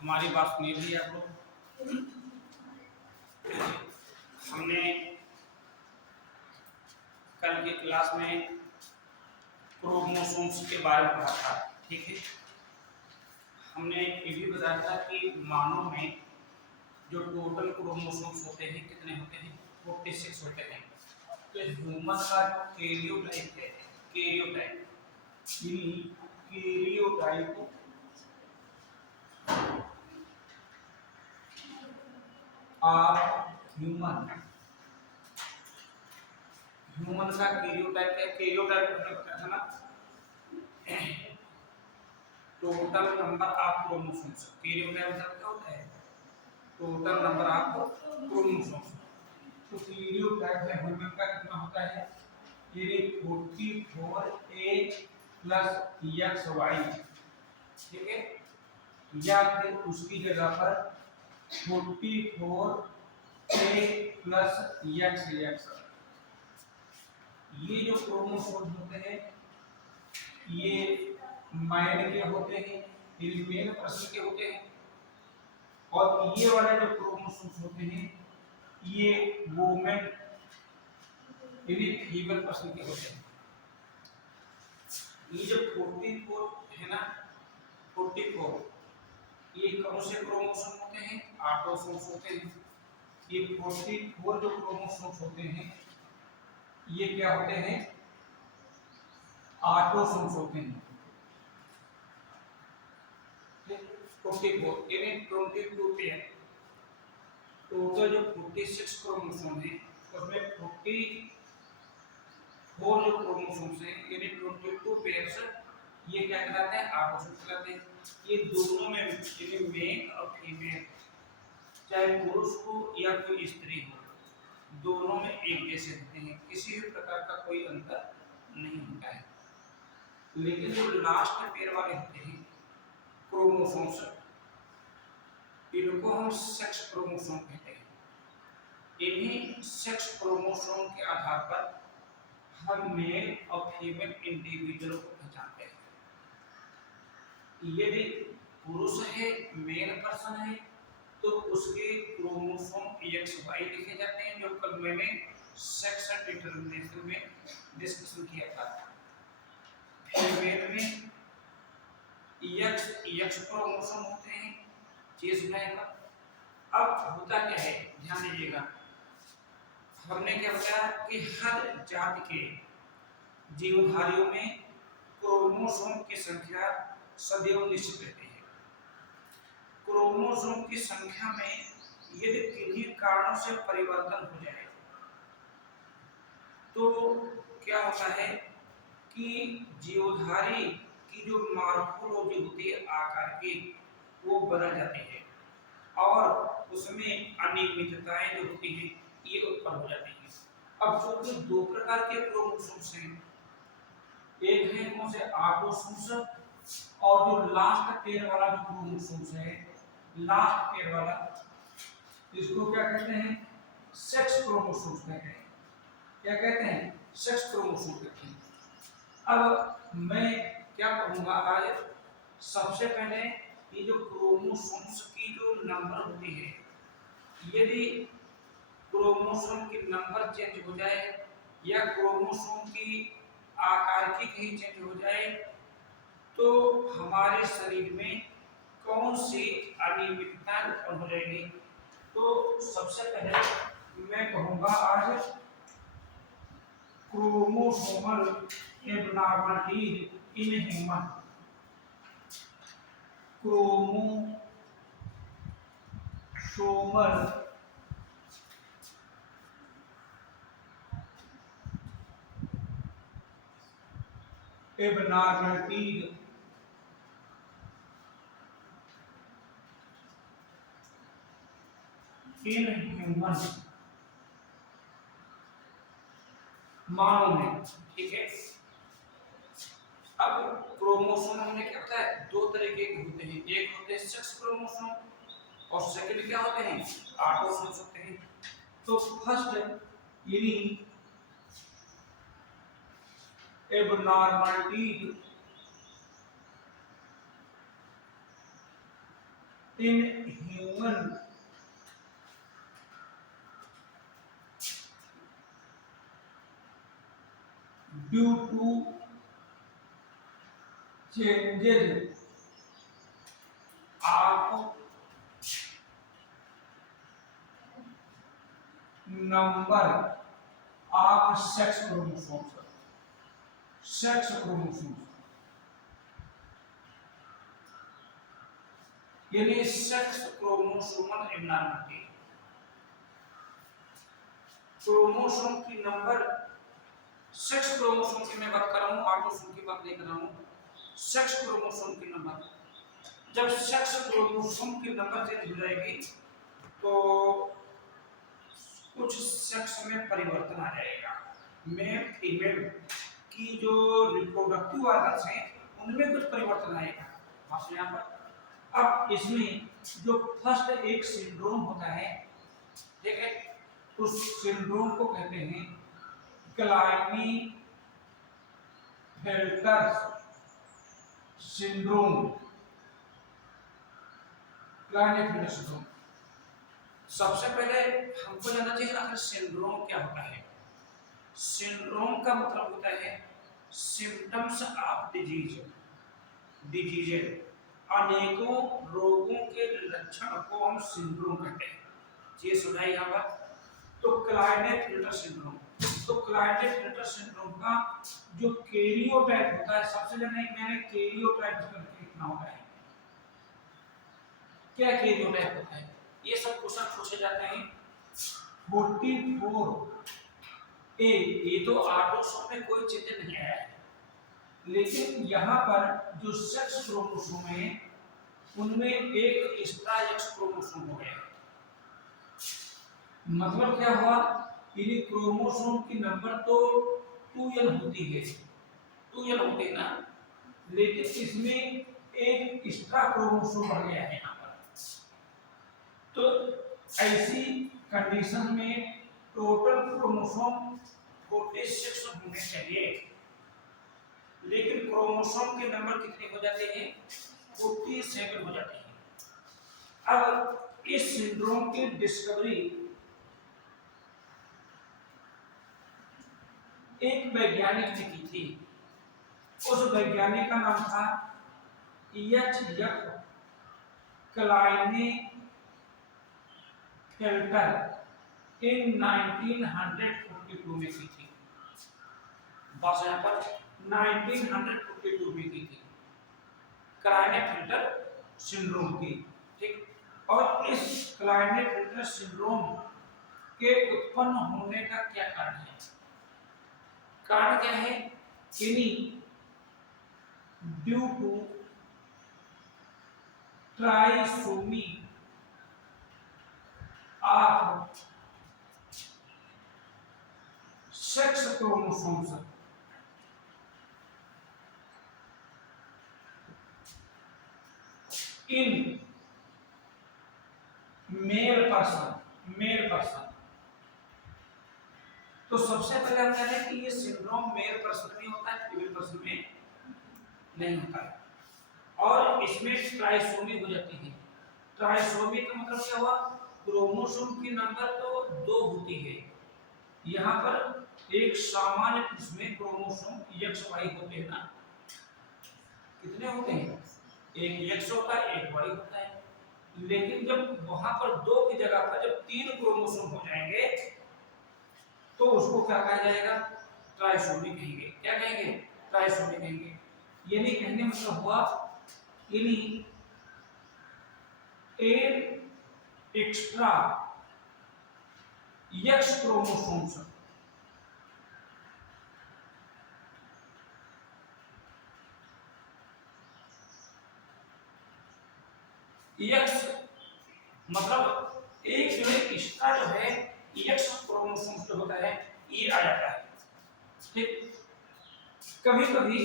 हमारी बात सुनिए भी आप लोग। हमने कल की क्लास में क्रोमोसोम्स के बारे में पढ़ा था, ठीक है। हमने ये भी बताया था कि मानव में जो टोटल क्रोमोसोम्स होते हैं कितने होते हैं, 46 होते हैं। तो ह्यूमन का जो कैरियोटाइप है, karyotype karyotype of human, human का कैरियोटाइप है। कैरियोटाइप हमने बताया था ना, total number of chromosomes. Karyotype मतलब क्या होता है, टोटल नंबर ऑफ क्रोमोसोम्स। तो कैरियोटाइप है ह्यूमन का कितना होता है, ये 44A प्लस XY, ठीक है। या फिर उसकी जगह पर 44A प्लस XX। ये जो क्रोमोसोम होते हैं ये मैन के होते हैं, ये मेल पर्सन के होते हैं। और ये वाले जो क्रोमोसोम्स होते हैं ये वुमेन यानी फीमेल पर्सन के होते हैं। ये जो 44 है ना, 44 ये कौन से क्रोमोसोम होते हैं, ऑटोसोम्स होते हैं। ये 44 जो क्रोमोसोम्स होते हैं ये क्या होते हैं, ऑटोसोम्स होते हैं। 44 यानी 22 पेयर। टोटल जो 46 क्रोमोसोम है उसमें 44 जो क्रोमोसोम्स हैं यानी 22 पेयर्स ये क्या कहलाते हैं, ऑटोसोम्स कहलाते हैं। ये दोनों में यानी मेल और फीमेल, चाहे पुरुष हो या कोई स्त्री हो, दोनों में एक जैसे होते हैं, किसी भी प्रकार का कोई अंतर नहीं होता है। लेकिन जो लास्ट पेयर वाले होते हैं क्रोमोसोम्स, इनको हम सेक्स क्रोमोसोम कहते हैं। इन्हीं सेक्स क्रोमोसोम के आधार पर हम मेल और फीमेल इंडिविजुअल को पहचानते हैं। यदि पुरुष है, मेल पर्सन है, तो उसके क्रोमोसोम XY लिखे जाते हैं, जो कल मैंने सेक्स डिटरमिनेशन में डिस्कशन किया था। फीमेल में X क्रोमोसोम होते हैं, चेस्ट लाइन। अब होता क्या है, ध्यान दीजिएगा। हमने क्या बताया कि हर जाति के जीवधारियों में क्रोमोसोम की संख्या सदैव निश्चित रहती है। क्रोमोसोम की संख्या में यदि किन्हीं कारणों से परिवर्तन हो जाए तो क्या होता है कि जीवधारी की जो मॉर्फोलॉजी होती है आकार की, वो बदल जाती है और उसमें अनियमितताएं जो होती हैं ये उत्पन्न हो जाती हैं। अब चूंकि दो प्रकार के क्रोमोसोम्स हैं, एक है कौन से, ऑटोसोम्स, और जो लास्ट पेयर वाला जो क्रोमोसोम्स है, लास्ट पेयर वाला, इसको क्या कहते हैं, सेक्स क्रोमोसोम्स कहते हैं। क्या कहते हैं, सेक्स क्रोमोसोम कहते हैं। अब मैं क्या कहूंगा आज, सबसे पहले ये जो क्रोमोसोम्स की जो नंबर होती है, यदि क्रोमोसोम की नंबर चेंज हो जाए या क्रोमोसोम की आकार की कहीं चेंज हो जाए तो हमारे शरीर में कौन सी अनियमितता उत्पन्न हो जाएगी। तो सबसे पहले मैं कहूंगा आज chromosomal abnormalities in human. Chromosomal abnormalities in human, मानव में, ठीक है। अब क्रोमोसोम हमने क्या बताया, दो तरीके के होते हैं, एक होते हैं सेक्स क्रोमोसोम और सेकंड क्या होते हैं, ऑटोसोम्स होते हैं। तो फर्स्ट यानी abnormalities in human due to changes of number of sex chromosomes, sex chromosomes यानी सेक्स क्रोमोसोमल एबनॉर्मलिटी, क्रोमोसोम की नंबर, सेक्स क्रोमोसोम की मैं बात कर रहा हूँ, ऑटोसोम की बात नहीं कर रहा हूँ। सेक्स क्रोमोसोम की नंबर, जब सेक्स क्रोमोसोम की नंबर चेंज हो जाएगी तो कुछ सेक्स में परिवर्तन आ जाएगा। मेल फीमेल की जो रिप्रोडक्टिव ऑर्गन्स हैं उनमें कुछ परिवर्तन आएगा। बस यहाँ पर अब इसमें जो फर्स्ट एक सिंड्रोम होता है, ठीक है, उस सिंड्रोम को कहते हैं क्लाइनी फेल्टर सिंड्रोम, क्लाइनी फेल्टर सिंड्रोम। सबसे पहले हमको जानना चाहिए आखिर सिंड्रोम क्या होता है। सिंड्रोम का मतलब होता है सिम्टम्स ऑफ डिजीज, डिजीज अनेकों रोगों के लक्षण को हम सिंड्रोम कहते हैं। ये सुना है यहाँ पर। तो क्लाइनेट सिंड्रोम, तो क्लाइनेट फिल्टर सिंड्रोम का जो कैरियोटाइप होता है, सबसे ज्यादा मैंने कैरियोटाइप लिखना होता है। क्या कैरियोटाइप होता है, ये सब क्वेश्चन पूछे जाते हैं। 44 ए, ये तो ऑटोसोम में कोई चेंज नहीं आया है, लेकिन यहाँ पर जो सेक्स क्रोमोसोम है उनमें एक एक्स्ट्रा एक्स क्रोमोसोम हो गया। मतलब क्या हुआ, इन क्रोमोसोम की नंबर तो 2n होती है, 2n होती है ना, लेकिन इसमें एक एक्स्ट्रा क्रोमोसोम बढ़ गया है यहाँ पर। तो ऐसी कंडीशन में टोटल क्रोमोसोम 46 होने चाहिए, लेकिन क्रोमोसोम के नंबर कितने हो जाते हैं, 47 हो जाते हैं। अब इस सिंड्रोम की डिस्कवरी एक वैज्ञानिक ने की थी। उस वैज्ञानिक का नाम था एच.एफ. क्लाइने फेल्टर इन 1942 में की थी। बस यहाँ पर 1942 में की थी क्लाइने फेल्टर सिंड्रोम की, ठीक। और इस क्लाइने फेल्टर सिंड्रोम के उत्पन्न होने का क्या कारण है, कारण क्या है, due to trisomy of sex chromosomes in male person. तो सबसे पहले हम कह रहे हैं कि ये सिंड्रोम मेल पर्सन में होता है, फीमेल पर्सन में नहीं होता है, और इसमें ट्राइसोमी हो जाती है। ट्राइसोमी का मतलब क्या हुआ, क्रोमोसोम की नंबर तो 2 होती है, यहाँ पर एक सामान्य पुरुष में क्रोमोसोम XY होते हैं ना, कितने होते हैं, एक X होता है एक Y होता है, लेकिन जब वहां पर 2 की जगह पर जब 3 क्रोमोसोम हो जाएंगे तो उसको क्या कहा जाएगा, ट्राइसोमी कहेंगे। क्या कहेंगे, ट्राइसोमी कहेंगे। यानी कहने मतलब हुआ यानी एक एक्स्ट्रा X क्रोमोसोम्स X मतलब एक जो है एक्स्ट्रा जो है X क्रोमोसोम जो होता है ये आ जाता है, ठीक। कभी कभी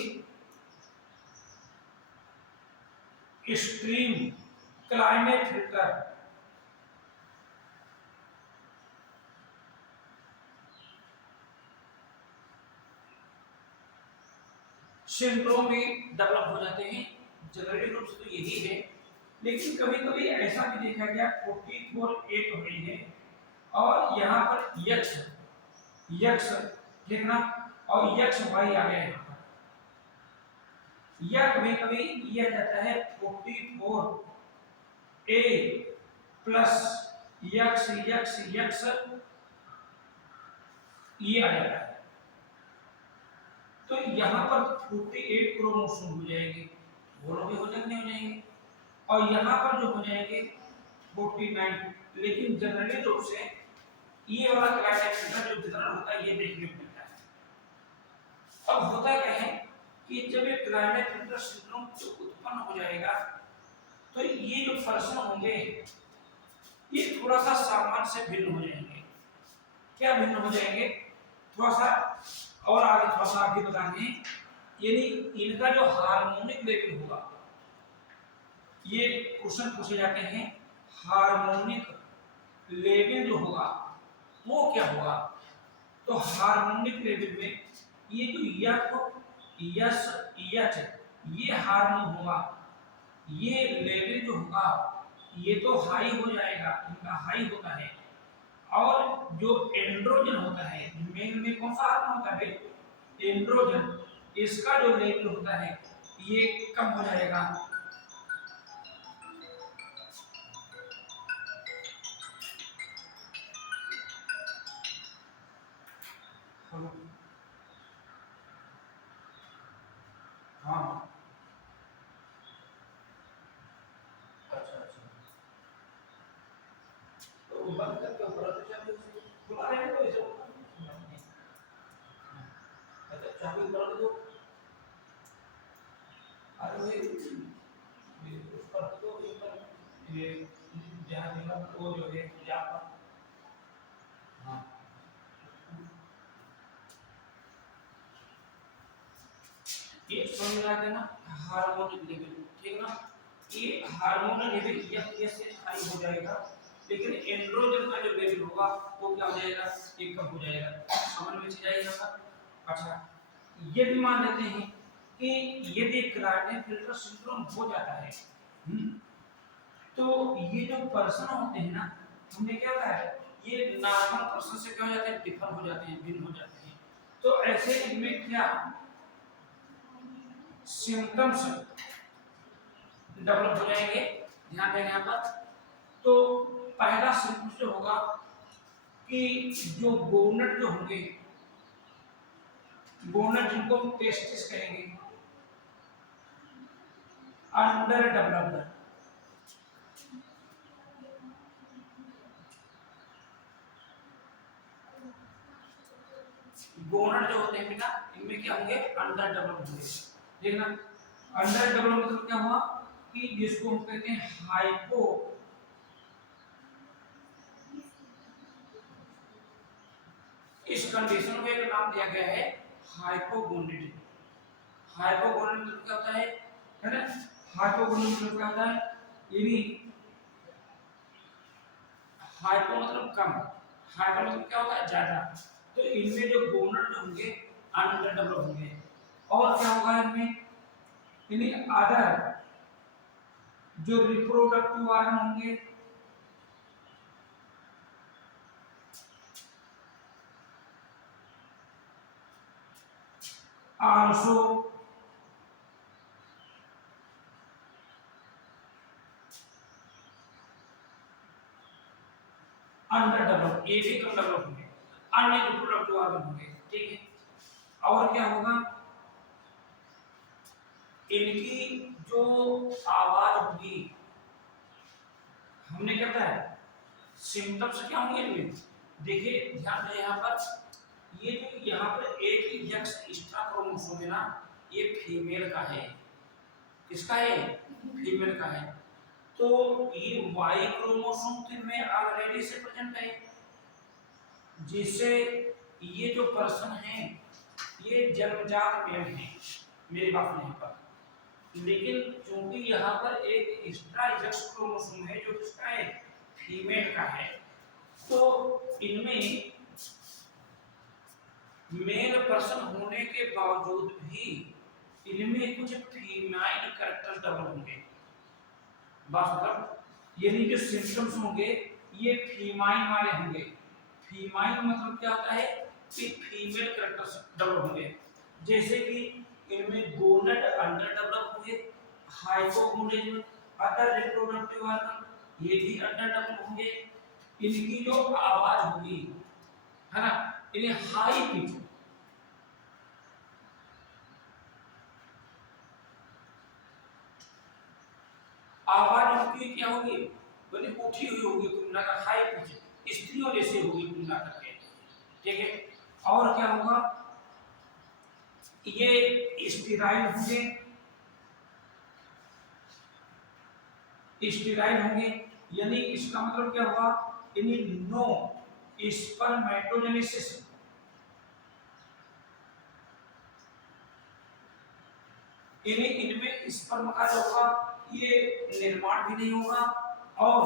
एक्सट्रीम क्लाइनेट फिल्टर सिंड्रोम भी डेवलप हो जाते हैं। जनरली रूप से तो यही है, लेकिन कभी कभी ऐसा भी देखा गया 44 एक हो गई है और यहाँ पर यक्ष यक्ष ठीक ना, और यक्ष वाई आ गया है यहाँ पर, या कभी कभी यह जाता है 44 ए प्लस यक्स यक्स यक्स ये आ जाता है। तो यहाँ पर 48 क्रोमोसोम हो जाएंगे, दोनों भी हो जाएंगे हो जाएंगे, और यहाँ पर जो हो जाएंगे 49। लेकिन जनरली रूप से ये वाला क्लाइटेक्स जो वितरण होता है ये देखने को मिलता है। अब होता क्या है कि जब ये क्लाइटेक्स सिंड्रोम उत्पन्न हो जाएगा तो ये जो पर्सन होंगे ये थोड़ा सा सामान्य से भिन्न हो जाएंगे। क्या भिन्न हो जाएंगे, थोड़ा सा और आगे थोड़ा सा आगे बताएंगे, यानी इनका जो हार्मोनिक लेवल होगा, ये क्वेश्चन पूछे जाते हैं हार्मोनिक लेवल जो होगा वो क्या होगा। तो हार्मोनिक लेवल में ये जो यस यच ये हार्मोन होगा, ये लेवल जो होगा ये तो हाई हो जाएगा, इनका हाई होता है। और जो एंड्रोजन होता है, मेल में कौन सा हार्मोन होता है, एंड्रोजन, इसका जो लेवल होता है ये कम हो जाएगा। हाँ अच्छा अच्छा, तो बंद करके ऊपर तो बुला रहे हैं तो इसे अच्छा चाबी ऊपर दो, अरे भाई ऊपर तो ऊपर ये जहाँ निकला वो जो है जहाँ पर हाँ ये समझ में आ गया ना, हार्मोनिक लेवल ठीक ना, ये हार्मोनल लेवल ये से हाई हो जाएगा, लेकिन एंड्रोजन का जो लेवल होगा वो क्या हो जाएगा, एक कम हो जाएगा। समझ में चल जाएगा सर। अच्छा ये भी मान लेते हैं कि यदि क्लाइनेफेल्टर सिंड्रोम हो जाता है तो ये जो पर्सन होते हैं ना, हमने क्या कहा है ये नॉर्मल पर्सन से क्या हो जाते हैं, डिफर हो जाते हैं, भिन्न हो जाते हैं। तो ऐसे इनमें क्या सिम्टम्स डेवलप हो जाएंगे, ध्यान देंगे यहाँ पर। तो पहला सिम्टम्स जो होगा कि जो गोनट जो होंगे, गोनट जिनको हम टेस्टिस कहेंगे, अंडर डेवलप्ड, गोनट जो होते हैं बेटा इनमें क्या होंगे, अंडर डेवलप्ड होंगे, देखना अंडर डेवलप्ड मतलब क्या हुआ कि जिसको हम कहते हैं हाइपो, इस कंडीशन को एक नाम दिया गया है हाइपोगोनिडिज्म। हाइपोगोनिडिज्म मतलब क्या होता है ना, हाइपोगोनिडिज्म मतलब क्या होता है, यानी हाइपो मतलब कम, हाइपर मतलब क्या होता है ज्यादा। तो इनमें जो गोनड जो होंगे अंडर डेवलप होंगे, और क्या होगा इनमें, यानी अदर जो रिप्रोडक्टिव ऑर्गन होंगे आल्सो अंडर डेवलप, ये भी कम डेवलप होंगे, अन्य रिप्रोडक्टिव ऑर्गन होंगे, ठीक है। और क्या होगा, इनकी जो आवाज होगी, हमने क्या कहा है सिम्टम्स क्या होंगे इनमें, देखिए ध्यान दें यहाँ पर, ये जो यहाँ पर एक यक्स एक्स्ट्रा क्रोमोसोम है ना, ये फीमेल का है, किसका है, फीमेल का है। तो ये वाई क्रोमोसोम तो इनमें ऑलरेडी से प्रेजेंट है, जिससे ये जो पर्सन है ये जन्मजात मेल है, मेरी बात नहीं पर, लेकिन चूंकि यहाँ पर एक एक्स्ट्रा यक्स क्रोमोसोम है जो किसका है, फीमेल का है, तो इनमें मेल पर्सन होने के बावजूद भी इनमें कुछ फीमेल कैरेक्टर डेवलप होंगे, बस मतलब यानी जो सिम्टम्स होंगे ये फीमाइन वाले होंगे। फीमाइन मतलब क्या होता है कि फीमेल कैरेक्टर डेवलप होंगे, जैसे कि इनमें गोनेड अंडर डेवलप होंगे, हाइपोगोनेज अदर रिप्रोडक्टिव ऑर्गन ये भी अंडर डेवलप होंगे। इनकी जो आवाज होगी है ना, इन्हें हाई पिच आवाज उनकी क्या होगी, बड़ी उठी हुई होगी, तुलना का हाई पिच स्त्रियों जैसे होगी तुलना करके, ठीक है। और क्या होगा, ये स्टेराइल होंगे, स्टेराइल होंगे यानी इसका मतलब क्या हुआ, इन्हें नो स्पर्मेटोजेनेसिस, इन्हें इनमें स्पर्म का जो होगा ये निर्माण भी नहीं होगा, और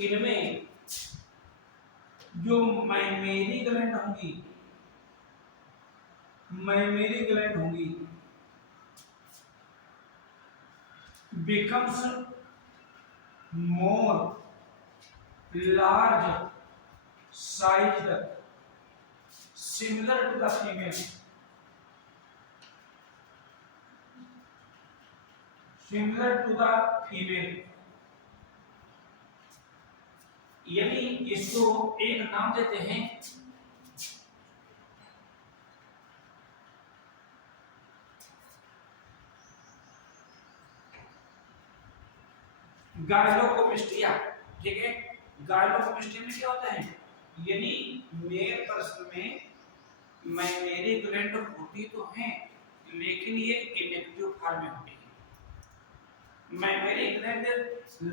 इनमें जो मैमेरी ग्लैंड होंगी, मैमेरी ग्लैंड होंगी becomes more large sized similar to the female, similar to the female। यानी इसको एक नाम देते हैं गायलोकोमिस्टिया, ठीक है। गायलोकोमिस्टिया में क्या होता है, यानी मेल पर्सन में मैमेरी ग्लैंड होती तो हैं लेकिन ये इनएक्टिव फॉर्म में होती है। मैमेरी ग्लैंड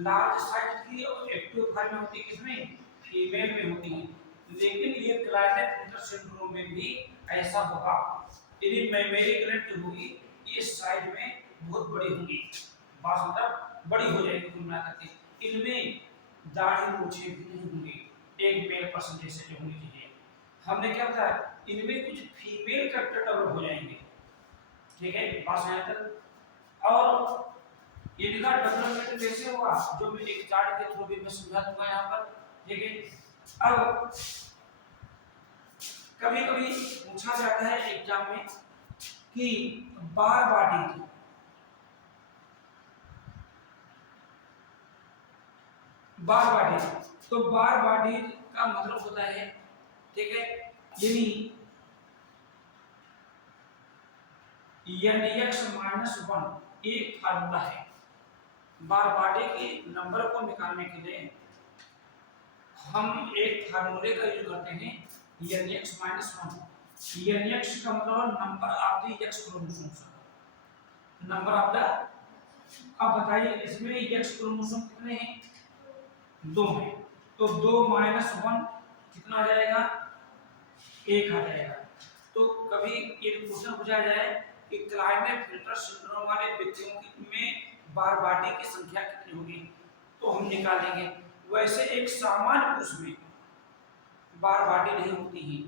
लार्ज साइज की और एक्टिव फॉर्म में होती है, किसमें, फीमेल में होती है, लेकिन ये क्लाइनेट सिंड्रोम में भी ऐसा होगा। यदि मैमेरी ग्लैंड जो होगी ये साइज में बहुत बड़ी होगी, बात मतलब बड़ी हो जाएगी तुलना करके, इनमें दाढ़ी मूछें भी नहीं होंगी एक मेल पर्सन जैसे जो होनी चाहिए। हमने क्या बताया, इनमें कुछ फीमेल कैरेक्टर डेवलप हो जाएंगे, ठीक है, पास यहाँ तक। और इनका डेवलपमेंट कैसे होगा, जो मैं एक चार्ट के थ्रू भी मैं समझा दूंगा यहाँ पर, ठीक है। अब कभी कभी पूछा जाता है एग्जाम में कि बार बॉडी, बार बॉडी, तो बार बॉडी का मतलब होता है, ठीक है, यानी Nx-1 एक फार्मूला है बार बॉडी के नंबर को निकालने के लिए, हम एक फार्मूले का यूज करते हैं Nx-1। Nx का मतलब number of the x chromosomes, number of the, अब बताइए इसमें x क्रोमोसोम कितने हैं, 2 है, तो 2 - 1 कितना आ जाएगा, 1 आ जाएगा। तो कभी ये क्वेश्चन पूछा जाए कि क्लाइनेट सिंड्रोम वाले व्यक्तियों में बार बॉडी की संख्या कितनी होगी, तो हम निकालेंगे। वैसे एक सामान्य पुरुष में बार बॉडी नहीं होती है,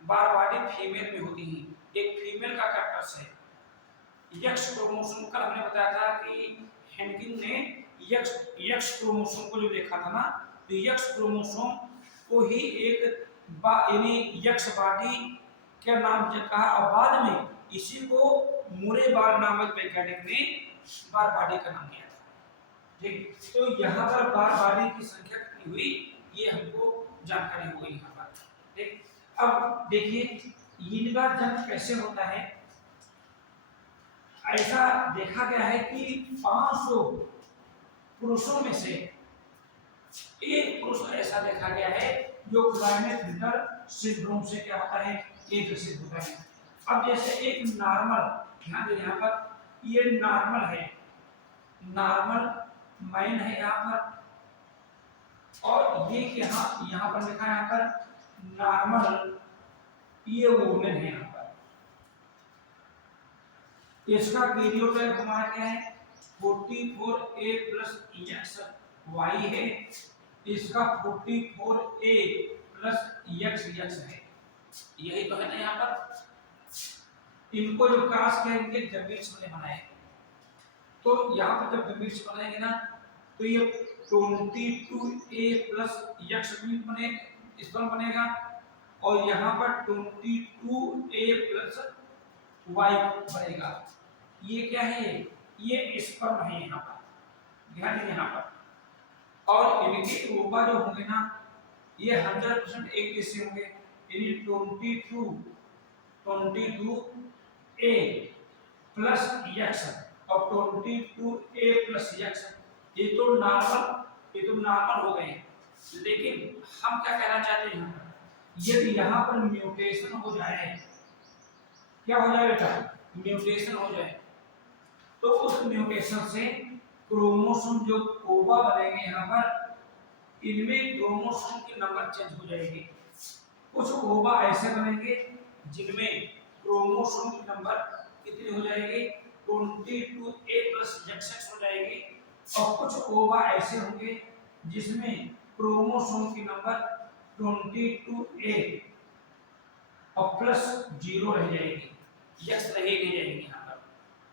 बार बॉडी फीमेल में होती है, एक फीमेल का कैरेक्टर्स है। एक्स क्रोमोसोम का हमने बताया था कि हेनकिन ने एक्स क्रोमोसोम को जो देखा था ना, तो एक्स क्रोमोसोम को ही एक यानी एक्स बॉडी क्या नाम कहा, और बाद में इसी को मुरे बार नामक वैज्ञानिक ने बार बॉडी का नाम दिया था, ठीक। तो यहाँ पर बार बॉडी की संख्या कितनी हुई ये हमको जानकारी हो गई यहाँ पर, ठीक। अब देखिए इनका जन्म कैसे होता है, ऐसा देखा गया है कि 500 पुरुषों में से एक पुरुष ऐसा देखा गया है जो क्लाइनेट सिंड्रोम से क्या होता है, ये ग्रसित होता है। अब जैसे एक नॉर्मल, ध्यान दें यहाँ पर ये नॉर्मल है, नॉर्मल मैन है यहाँ पर, और ये यहाँ पर लिखा है यहाँ पर नॉर्मल ये वुमेन है यहाँ पर। इसका कैरियोटाइप हमारा क्या है, 44A प्लस XY है, इसका 44A प्लस XX है, यही तो है ना यहाँ पर। इनको जो क्रॉस किया इनके जमीन ने बनाए, तो यहाँ पर जब लिमिट्स बनाएंगे ना तो ये 22a प्लस x भी बने इस पर बनेगा और यहाँ पर 22a प्लस y बनेगा। ये क्या है? ये स्पर्म है यहाँ पर, ध्यान दें यहाँ पर। और इनके ओवा जो होंगे ना ये 100% एक जैसे होंगे, यानी 22a प्लस x और 22a प्लस x, ये तो नॉर्मल हो गए। लेकिन हम क्या कहना चाहते हैं, यदि यहाँ पर म्यूटेशन हो जाए, क्या हो जाए बेटा? म्यूटेशन हो जाए तो उस म्यूटेशन से क्रोमोसोम जो ओवा बनेंगे यहाँ पर, इनमें क्रोमोसोम के नंबर चेंज हो जाएंगे। कुछ ओवा ऐसे बनेंगे जिनमें क्रोमोसोम के नंबर कितने हो जाएंगे? 22a प्लस XX हो जाएगी। और कुछ ओवा ऐसे होंगे जिसमें क्रोमोसोम की नंबर 22a और प्लस 0 रह जाएगी, यक्स रह नहीं जाएगी। यहाँ पर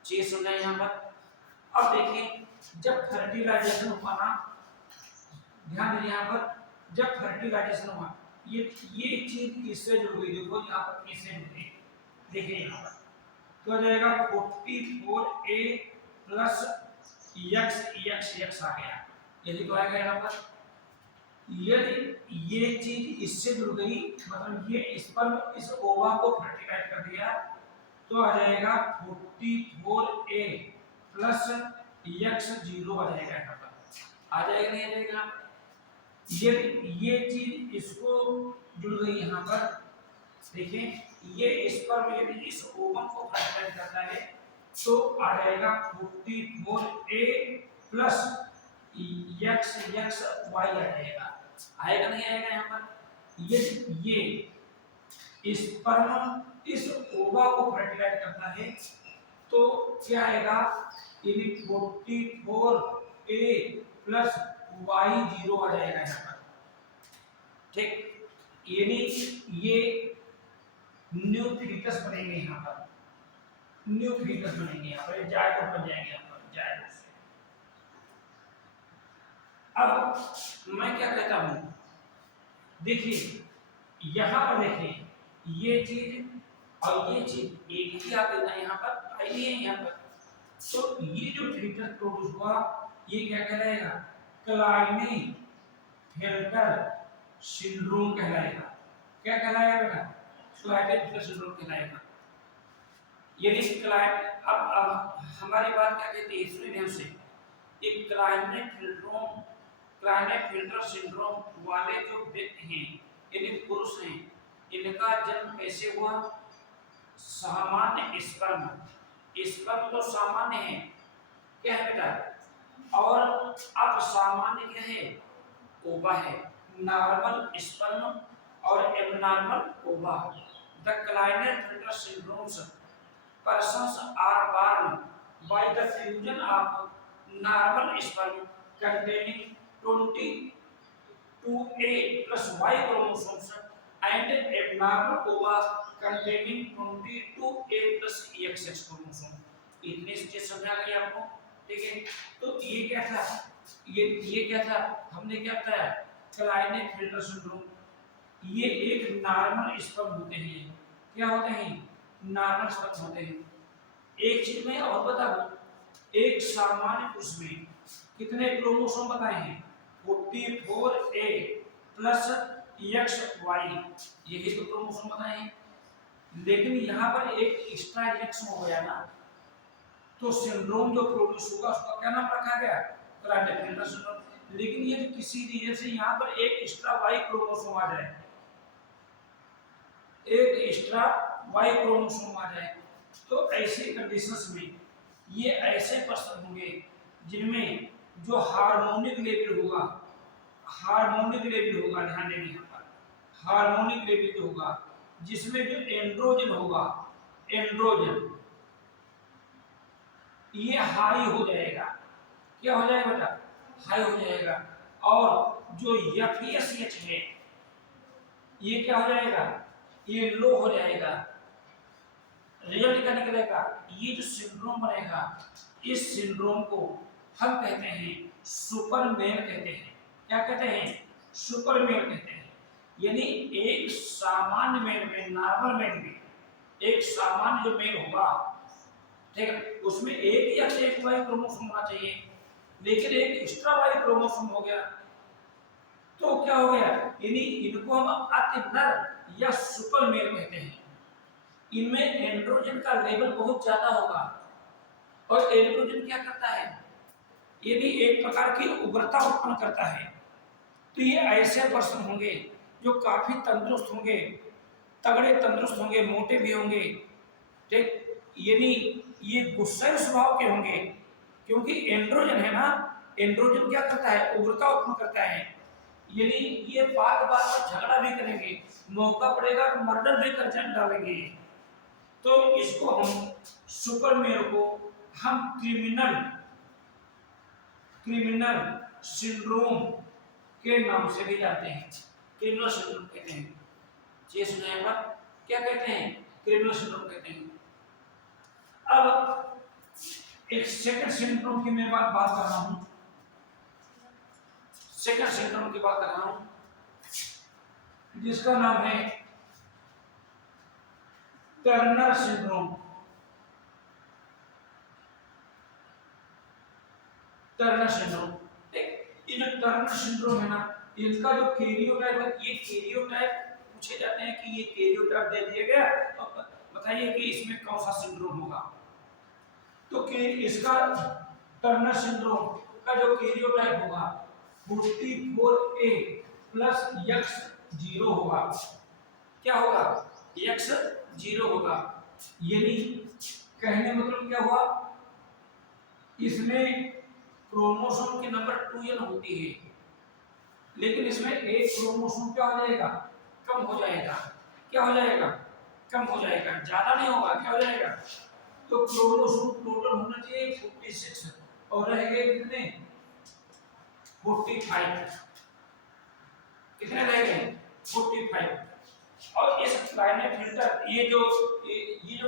चीज समझा यहाँ पर। अब देखिए जब फर्टिलाइजेशन हुआ ना, ध्यान दें यहाँ पर, जब फर्टिलाइजेशन हुआ ये चीज किससे जुड़ गई? देखो यहाँ पर किससे जुड़ गई, देखिए यहाँ पर तो हो जाएगा 44a प्लस x आ गया। यदि तो आएगा यहाँ पर, यदि ये चीज इससे जुड़ गई मतलब ये इस पर इस ओवा को फर्टिलाइज कर दिया तो आ जाएगा 44a प्लस x0 आ जाएगा यहाँ पर, आ जाएगा नहीं आ जाएगा यहाँ पर। ये चीज इसको जुड़ गई यहाँ पर, देखिए ये इस पर यदि इस ओवम को फर्टिलाइज करता है तो आ जाएगा 44a प्लस xy आ जाएगा, आएगा नहीं आएगा यहाँ पर। ये स्पर्म इस ओवा को फर्टिलाइज करता है तो क्या आएगा? यानी 44a प्लस y0 आ जाएगा यहाँ पर, ठीक। यानी ये न्यू फीटस बनेंगे यहाँ पर, न्यू फीटस बनेंगे यहाँ पर, जायगोट बन जाएंगे यहाँ पर, जायगोट से। अब मैं क्या कहता हूँ, देखिए यहाँ पर देखिए ये चीज और ये चीज एक ही आ गई यहाँ पर, आई है यहाँ पर। तो ये जो फीटस प्रोड्यूस हुआ ये क्या कहलाएगा? क्लाइनेफेल्टर सिंड्रोम कहलाएगा। क्या कहलाएगा बेटा? क्लाइनेफेल्टर सिंड्रोम कहलाएगा। यदि अब हमारी बात क्या कहती है इसमें ध्यान से, एक क्लाइनेफेल्टर सिंड्रोम वाले जो व्यक्ति हैं यानी पुरुष हैं, इनका जन्म कैसे हुआ? सामान्य स्पर्म तो सामान्य है, क्या है बेटा? और अब सामान्य क्या है? ओवा है, नॉर्मल स्पर्म और abnormal ova. The Klinefelter syndromes persons are born by the fusion of normal sperm containing 22a plus y chromosomes and abnormal ova containing 22a plus XX chromosome। इतने चीज समझा गई आपको, ठीक है? तो ये क्या था? ये क्या था? हमने क्या बताया? क्लाइनेफेल्टर सिंड्रोम। ये एक नॉर्मल स्पर्म होते हैं, क्या होते हैं? नॉर्मल स्पर्म होते हैं। एक चीज में और बता दूं, एक सामान्य पुरुष में कितने क्रोमोसोम बताए हैं? 44a प्लस XY, यही तो क्रोमोसोम बताए हैं। लेकिन यहाँ पर एक एक्स्ट्रा एक्स हो गया ना, तो सिंड्रोम जो प्रोड्यूस होगा उसका क्या नाम रखा गया? क्लाइनेफेल्टर सिंड्रोम। लेकिन ये किसी रीजन से यहाँ पर एक एक्स्ट्रा Y क्रोमोसोम आ जाए, एक एक्स्ट्रा Y क्रोमोसोम आ जाए, तो ऐसी कंडीशंस में ये ऐसे पर्सन होंगे जिनमें जो हार्मोनिक लेवल होगा, ध्यान देंगे यहाँ पर, हार्मोनिक लेवल जो होगा जिसमें जो एंड्रोजन होगा, ये हाई हो जाएगा। क्या हो जाएगा बेटा? हाई हो जाएगा। और जो FSH है ये क्या हो जाएगा? ये लो हो जाएगा। रिजल्ट क्या निकलेगा? ये जो सिंड्रोम बनेगा इस सिंड्रोम को हम कहते हैं सुपर मेल कहते हैं। क्या कहते हैं? सुपर मेल कहते हैं। यानी एक सामान्य मेल में, नॉर्मल मेल में, एक सामान्य जो मेल होगा, ठीक है, उसमें एक या एक वाई क्रोमोसोम होना चाहिए, लेकिन एक एक्स्ट्रा वाई क्रोमोसोम हो गया तो क्या हो गया? यानी इनको हम अति नर या सुपर मेल कहते हैं। इनमें एंड्रोजन का लेवल बहुत ज्यादा होगा। और एंड्रोजन क्या करता है? ये भी एक प्रकार की उग्रता उत्पन्न करता है। तो ये ऐसे पर्सन होंगे जो काफी तंदुरुस्त होंगे, तगड़े तंदुरुस्त होंगे, मोटे भी होंगे, ठीक, यानी ये गुस्सैल स्वभाव के होंगे, क्योंकि एंड्रोजन है ना, एंड्रोजन क्या करता है? उग्रता उत्पन्न करता है। यानी ये बात बात पर झगड़ा भी करेंगे, मौका पड़ेगा तो मर्डर भी कर डालेंगे। तो इसको हम सुपर मेल को हम क्रिमिनल क्रिमिनल सिंड्रोम के नाम से भी जानते हैं। क्रिमिनल सिंड्रोम कहते हैं। ये सुनाया बात, क्या कहते हैं? क्रिमिनल सिंड्रोम कहते हैं। अब एक सेकंड सिंड्रोम की मैं बात कर रहा हूं। सेकंड सिंड्रोम की बात कर रहा हूं, जिसका नाम है टर्नर सिंड्रोम। टर्नर सिंड्रोम, ये जो टर्नर सिंड्रोम है ना, इनका जो कैरियोटाइप है, ये कैरियोटाइप पूछे जाते हैं कि ये कैरियोटाइप दे दिया गया, अब बताइए कि इसमें कौन सा सिंड्रोम होगा। तो कि इसका टर्नर सिंड्रोम का जो कैरियोटाइप होगा 44A प्लस X0 होगा। क्या होगा? X0 होगा। यानी कहने मतलब क्या हुआ? इसमें क्रोमोसोम के नंबर 2n होती है, लेकिन इसमें एक क्रोमोसोम क्या हो जाएगा? कम हो जाएगा। क्या हो जाएगा? कम हो जाएगा, ज्यादा नहीं होगा, क्या हो जाएगा? तो क्रोमोसोम टोटल होना चाहिए 46 और रह गए कितने? 45। कितने रह गए? 45। और इस क्लाइनेफिल्टर, ये जो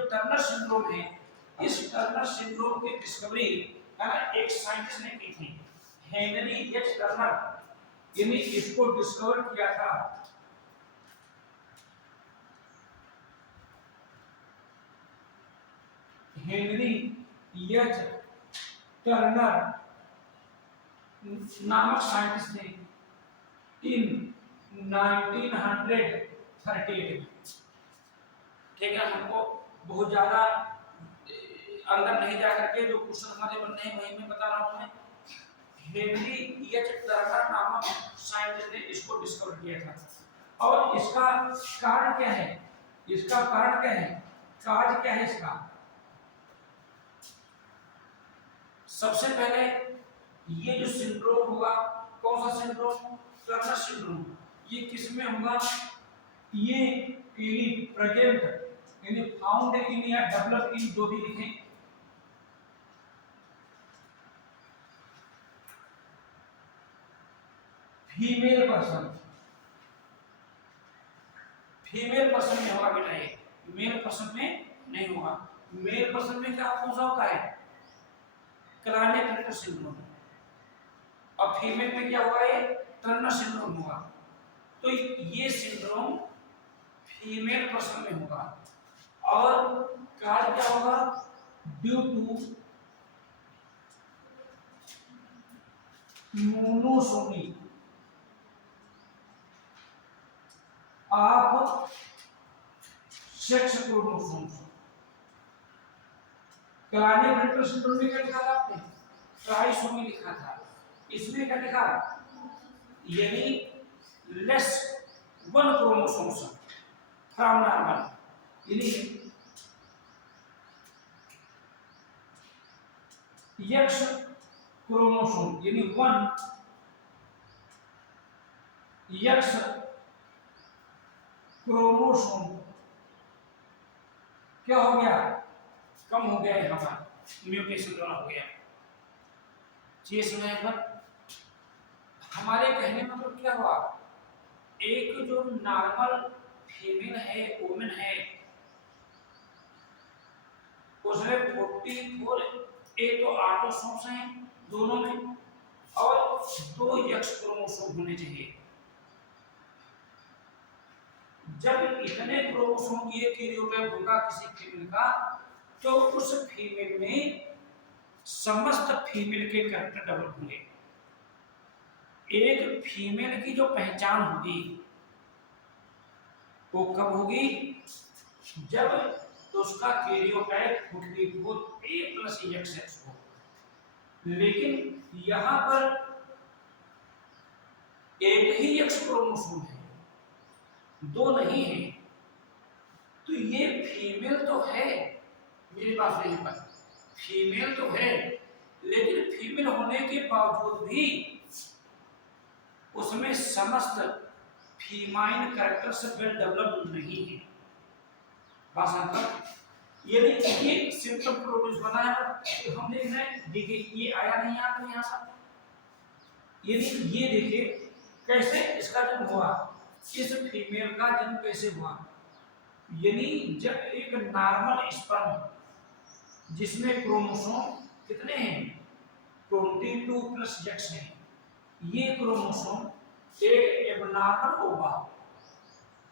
टर्नर सिंड्रोम है, इस टर्नर सिंड्रोम की डिस्कवरी है ना एक साइंटिस्ट ने की थी, हेनरी एच टर्नर। यानी इसको डिस्कवर किया था हेनरी एच टर्नर नामक साइंटिस्ट ने इन 1938 में। ठीक है, हमको बहुत ज्यादा अंदर नहीं जा करके जो क्वेश्चन हमारे बनने हैं वही मैं बता रहा हूं। मैं हेनरी एच टर्नर नामक साइंटिस्ट ने इसको डिस्कवर किया था। और इसका कारण क्या है? इसका कारण क्या है? काज क्या है इसका? सबसे पहले ये जो सिंड्रोम होगा, कौन सा सिंड्रोम? Turner syndrome. ये किसमें होगा? ये प्रेजेंट यानी फाउंड इन या डेवलप इन, जो भी लिखें, फीमेल पर्सन में होगा बेटा। ये मेल पर्सन में नहीं होगा। मेल पर्सन में क्या कौन सा होता है? क्लाइनेफिल्टर सिंड्रोम। और फीमेल में क्या होगा? ये टर्नर सिंड्रोम होगा। तो ये सिंड्रोम फीमेल पर्सन में होगा। और कारण क्या होगा? Due to monosomy of sex chromosomes. Klinefelter syndrome में क्या लिखा था आपने? ट्राइसोमी लिखा था। इसमें क्या लिखा? यानी less one chromosomes from normal, यानी एक्स क्रोमोसोम यानी 1 एक्स क्रोमोसोम क्या हो गया? कम हो गया, यहाँ पर म्यूटेशन द्वारा हो गया। ये सुना है पर हमारे कहने में मतलब क्या हुआ? एक जो नॉर्मल फीमेल है, वुमेन है, उसमें 44 एक तो ऑटोसोम्स हैं दोनों में, और 2 एक्स क्रोमोसोम होने चाहिए। जब इतने क्रोमोसोम की एक कैरियोटाइप होगा किसी फीमेल का, तो उस फीमेल में समस्त फीमेल के कैरेक्टर डेवलप होंगे। एक फीमेल की जो पहचान होगी वो कब होगी? जब उसका कैरियोटाइप खुद ए प्लस एक्स हो। लेकिन यहां पर एक ही एक्स क्रोमोसोम है, दो नहीं है, तो ये फीमेल तो है, मेरी बात नहीं पर फीमेल तो है, लेकिन फीमेल होने के बावजूद भी उसमें समस्त फीमाइन कैरेक्टर्स वेल डेवलप्ड नहीं है। यदि ये सिम्पटम प्रोड्यूस बना है तो हम देख रहे हैं, देखिए ये आया नहीं आता यहाँ पर। यदि ये देखिए कैसे इसका जन्म हुआ, इस फीमेल का जन्म कैसे हुआ, यानी जब एक नॉर्मल स्पर्म जिसमें क्रोमोसोम कितने हैं 22 प्लस एक्स हैं, ये क्रोमोसोम एक एबनॉर्मल ओवा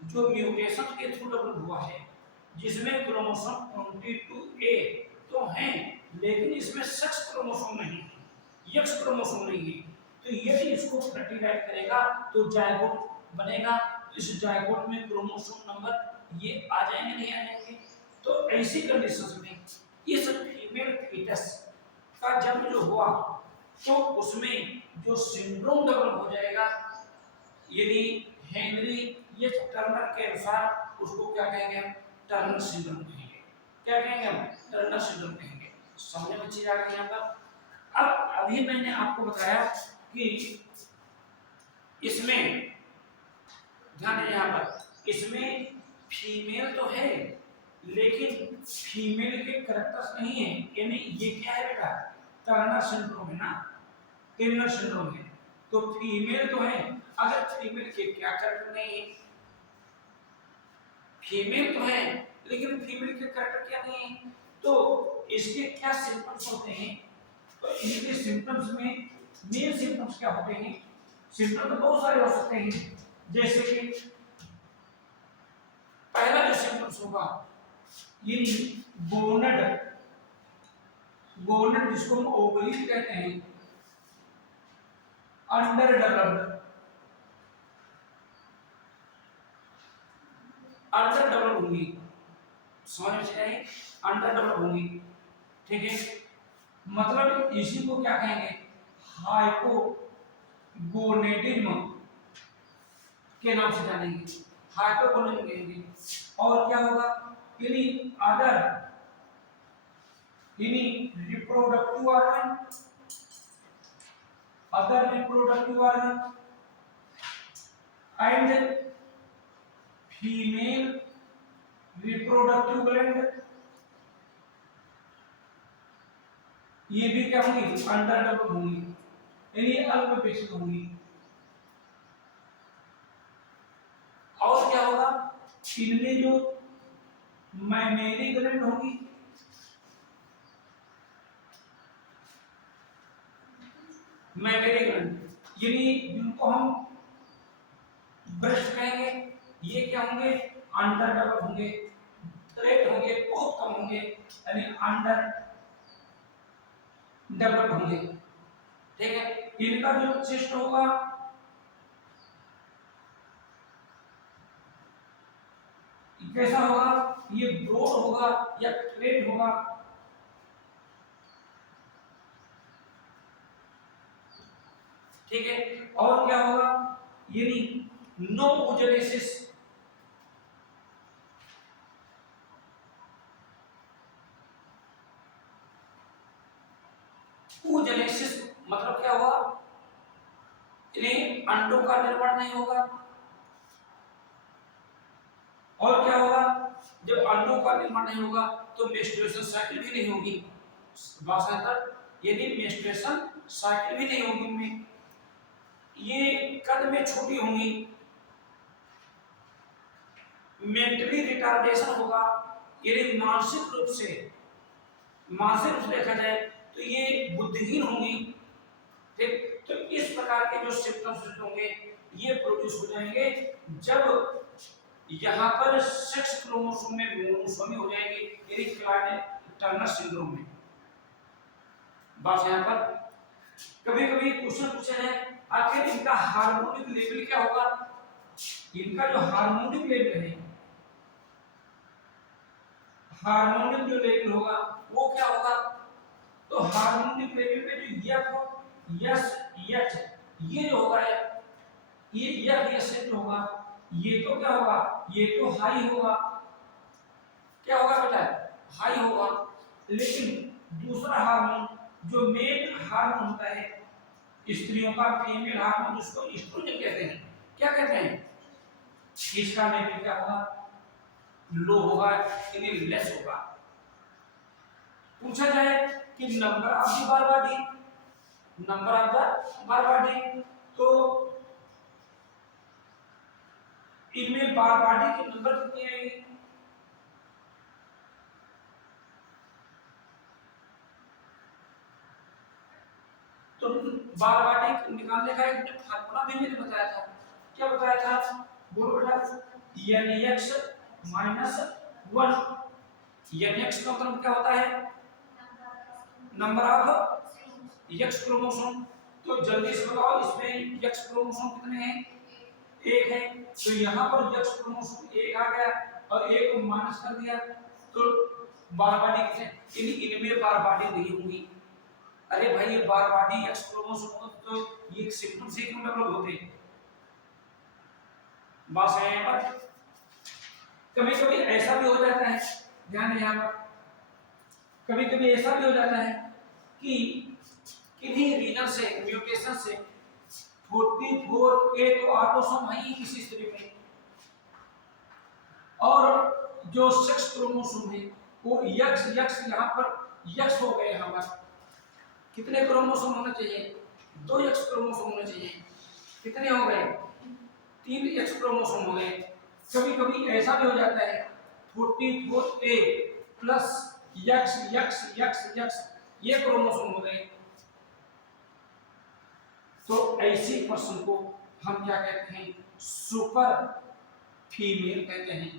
जो म्यूटेशन के थ्रू डेवलप हुआ है, जिसमें क्रोमोसोम 22A तो हैं, लेकिन इसमें सेक्स क्रोमोसोम नहीं है, एक्स क्रोमोसोम नहीं है। तो यदि इसको फर्टिलाइज करेगा तो जायगोट बनेगा, इस जायगोट में क्रोमोसोम नंबर ये आ जाएंगे नहीं आ जाएंगे। तो ऐसी कंडीशंस में इस फीमेल फीटस का जन्म जो हुआ तो उसमें जो सिंड्रोम डेवलप हो जाएगा, यदि हेनरी ये टर्नर के अनुसार उसको क्या कहेंगे? टर्नर सिंड्रोम कहेंगे। क्या कहेंगे हम? टर्नर सिंड्रोम कहेंगे। समझ में चीज आ गई यहाँ पर। अब अभी मैंने आपको बताया कि इसमें ध्यान दें, यहाँ पर इसमें फीमेल तो है लेकिन फीमेल के कैरेक्टर्स नहीं है, यानी ये क्या है बेटा? टर्नर सिंड्रोम है ना, टर्नर सिंड्रोम है। तो फीमेल तो है, अगर फीमेल के क्या कैरेक्टर नहीं है, फीमेल तो है लेकिन फीमेल के कैरेक्टर क्या नहीं है, तो इसके क्या सिम्टम्स होते हैं? तो इनके सिम्टम्स में मेन सिम्टम्स क्या होते हैं? सिम्टम तो बहुत सारे हो सकते हैं, जैसे कि पहला जो सिम्टम्स होगा ये गोनड, गोनड जिसको हम ओवरी कहते हैं, अंडर डेवलप्ड, अंडर डेवलप होंगी, समझ में आई? अंडर डेवलप होंगी, ठीक है। मतलब इसी को क्या कहेंगे? हाइपोगोनेडिज्म के नाम से जानेंगे, हाइपोगोनेडिज्म कहेंगे। और क्या होगा? यानी अदर, यानी reproductive organ, other reproductive organ and female reproductive gland, ये भी क्या होंगी? अंडर डेवलप होंगी, यानी अल्प विकसित होंगी। और क्या होगा? इनमें जो मैमेरी ग्लैंड होगी, मैमेरी ग्लैंड यानी जिनको हम ब्रेस्ट कहेंगे, ये क्या होंगे? अंडर डेवलप होंगे, थ्रेट होंगे, बहुत कम होंगे, यानी अंडर डेवलप होंगे, ठीक है। इनका जो सिस्ट होगा कैसा होगा? ये ब्रॉड होगा या स्ट्रेट होगा, ठीक है। और क्या होगा? यानी नो ओजेनेसिस, ओजेनेसिस मतलब क्या हुआ? यानी अंडों का निर्माण नहीं होगा। और क्या होगा? जब अंडों का निर्माण नहीं होगा तो मेंस्ट्रुएशन साइकिल भी नहीं होगी, यदि मेंस्ट्रुएशन साइकिल भी नहीं होगी में, ये कद में छोटी होंगी, मेंटली रिटार्डेशन होगा, यदि मानसिक रूप से देखा जाए तो तो ये बुद्धिहीन होंगी। ठीक, तो इस प्रकार के जो सिम्टम्स होंगे ये प्रोड्यूस हो जाएंगे जब यहाँ पर सेक्स क्रोमोसोम में मोनोसोमी हो जाएगी, यानी टर्नर सिंड्रोम में। बस यहाँ पर कभी कभी क्वेश्चन पूछे हैं आखिर इनका हार्मोनिक लेवल क्या होगा। इनका जो हार्मोनिक लेवल है, हार्मोनिक जो लेवल होगा वो क्या होगा। तो हार्मोनिक लेवल पे जो यस यच ये जो होगा ये यस जो होगा ये तो क्या होगा, ये तो हाई होगा। क्या होगा बेटा, हाई होगा। लेकिन दूसरा हार्मोन जो मेन हार्मोन होता है स्त्रियों का, फीमेल हार्मोन जिसको एस्ट्रोजन कहते हैं, क्या कहते हैं, इसका लेवल क्या होगा, लो होगा, यानी लेस होगा। पूछा जाए कि number of the Barr bodies, number of the Barr bodies, तो इनमें बारबाडी के नंबर कितने आएंगे। तो बारबाडी निकालने का एक फार्मूला भी मैंने बताया था। क्या बताया था, बोलो बेटा, nx माइनस 1। nx का मतलब क्या होता है, नंबर ऑफ x क्रोमोसोम। तो जल्दी से बताओ इसमें x क्रोमोसोम कितने हैं, एक है। तो यहाँ पर x क्रोमोसोम एक आ गया और एक को माइनस कर दिया, तो बारबाडी कितने, इनमें बारबाडी नहीं होंगी। अरे भाई ये बारबाडी x क्रोमोसोम तो ये सिम्पटम से क्यों डेवलप होते हैं। बस है पर कभी कभी ऐसा भी हो जाता है, ध्यान यहाँ पर, कभी कभी ऐसा भी हो जाता है कि किन्हीं रीजन से म्यूटेशन से 44A तो ऑटोसोम है ही किसी स्त्री में, और जो सेक्स क्रोमोसोम है वो यक्स यक्स यहाँ पर यक्स हो गए। यहाँ पर कितने क्रोमोसोम होने चाहिए, 2 एक्स क्रोमोसोम होने चाहिए, कितने हो गए, 3 एक्स क्रोमोसोम हो गए। कभी कभी ऐसा भी हो जाता है 44A plus x x x x ये क्रोमोसोम हो गए। तो ऐसी पर्सन को हम क्या कहते हैं, सुपर फीमेल कहते हैं।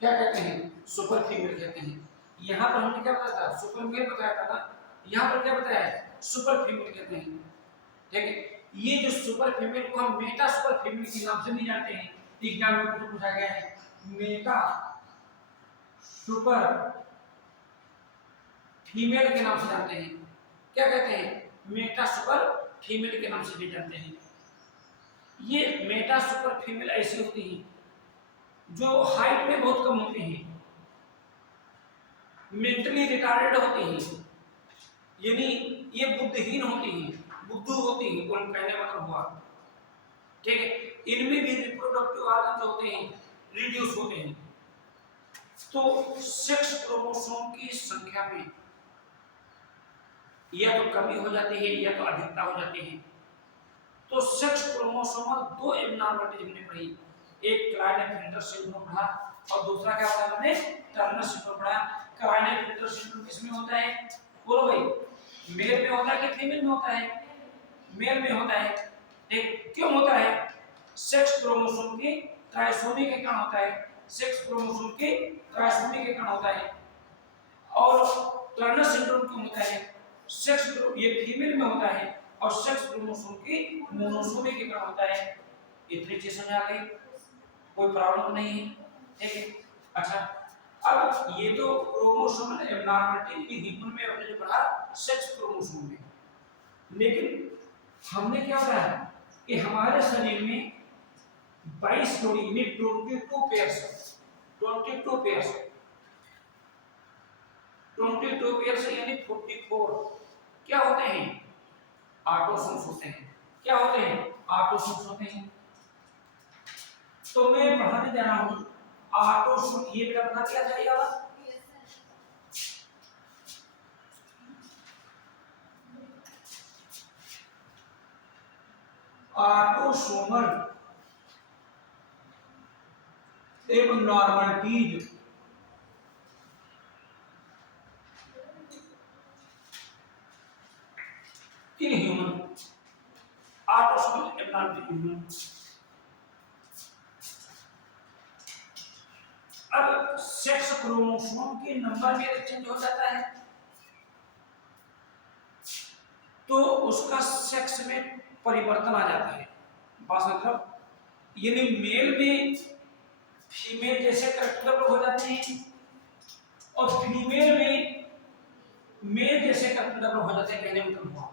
क्या कहते हैं, सुपर फीमेल कहते हैं। यहाँ पर हमने क्या बताया था, सुपर मेल बताया था ना, यहाँ पर क्या बताया है, सुपर फीमेल कहते हैं। ठीक है, ये जो सुपर फीमेल को हम मेटा सुपर फीमेल के नाम से नहीं जानते हैं, एग्जाम में कुछ पूछा गया है, मेटा सुपर फीमेल के नाम से जानते हैं। क्या कहते हैं, मेटा सुपर फीमेल के नाम से भी जानते हैं। ये मेटा सुपर फीमेल ऐसी होती हैं जो हाइट में बहुत कम होती हैं, मेंटली रिटार्डेड होती हैं, यानी ये बुद्धिहीन होती हैं, बुद्धू होती हैं, कौन कहने मतलब हुआ। ठीक है, इनमें भी रिप्रोडक्टिव ऑर्गन जो होते हैं रिड्यूस होते हैं। तो सेक्स क्रोमोसोम की संख्या में या तो कमी हो जाती है या तो अधिकता हो जाती है। तो सेक्स क्रोमोसोमल 2 एबनॉर्मलिटी हमने पढ़ी, एक क्लाइनेफेल्टर सिंड्रोम पढ़ा और दूसरा क्या पढ़ा हमने, टर्नर सिंड्रोम पढ़ा। क्लाइनेफेल्टर सिंड्रोम किसमें होता है, बोलो भाई, मेल में होता है कि फीमेल में होता है, मेल में होता है। ठीक, क्यों होता है, सेक्स क्रोमोसोम की ट्राइसोमी के कारण होता है, सेक्स क्रोमोसोम की ट्राइसोमी के कारण होता है। और टर्नर सिंड्रोम क्यों होता है, सेक्स ये फीमेल में होता है और सेक्स क्रोमोसोम की मोनोसोमी के कारण होता है। इतनी चीज समझ आ गई, कोई प्रॉब्लम नहीं है। ठीक है, अच्छा अब ये तो क्रोमोसोमल एबनॉर्मलिटी ह्यूमन में हमने जो पढ़ा सेक्स क्रोमोसोम में, लेकिन हमने क्या पढ़ा कि हमारे शरीर में 22 जोड़ी में 22 पेयर्स, 22 पेयर्स, 22 पेयर्स यानी 44 क्या होते हैं, ऑटोसोम्स होते हैं। क्या होते हैं, ऑटोसोम्स होते हैं। तो मैं पढ़ाने जा रहा हूं ऑटोसोम, ये क्या बता दिया था ये वाला, autosomal abnormalities. In human, autosomal abnormality human. अब सेक्स क्रोमोसोम के नंबर में यदि चेंज हो जाता है तो उसका सेक्स में परिवर्तन आ जाता है। बात मतलब यानी मेल में फीमेल जैसे कैरेक्टर हो जाते हैं और फीमेल में मेल जैसे कैरेक्टर हो जाते हैं, कहने मतलब हुआ,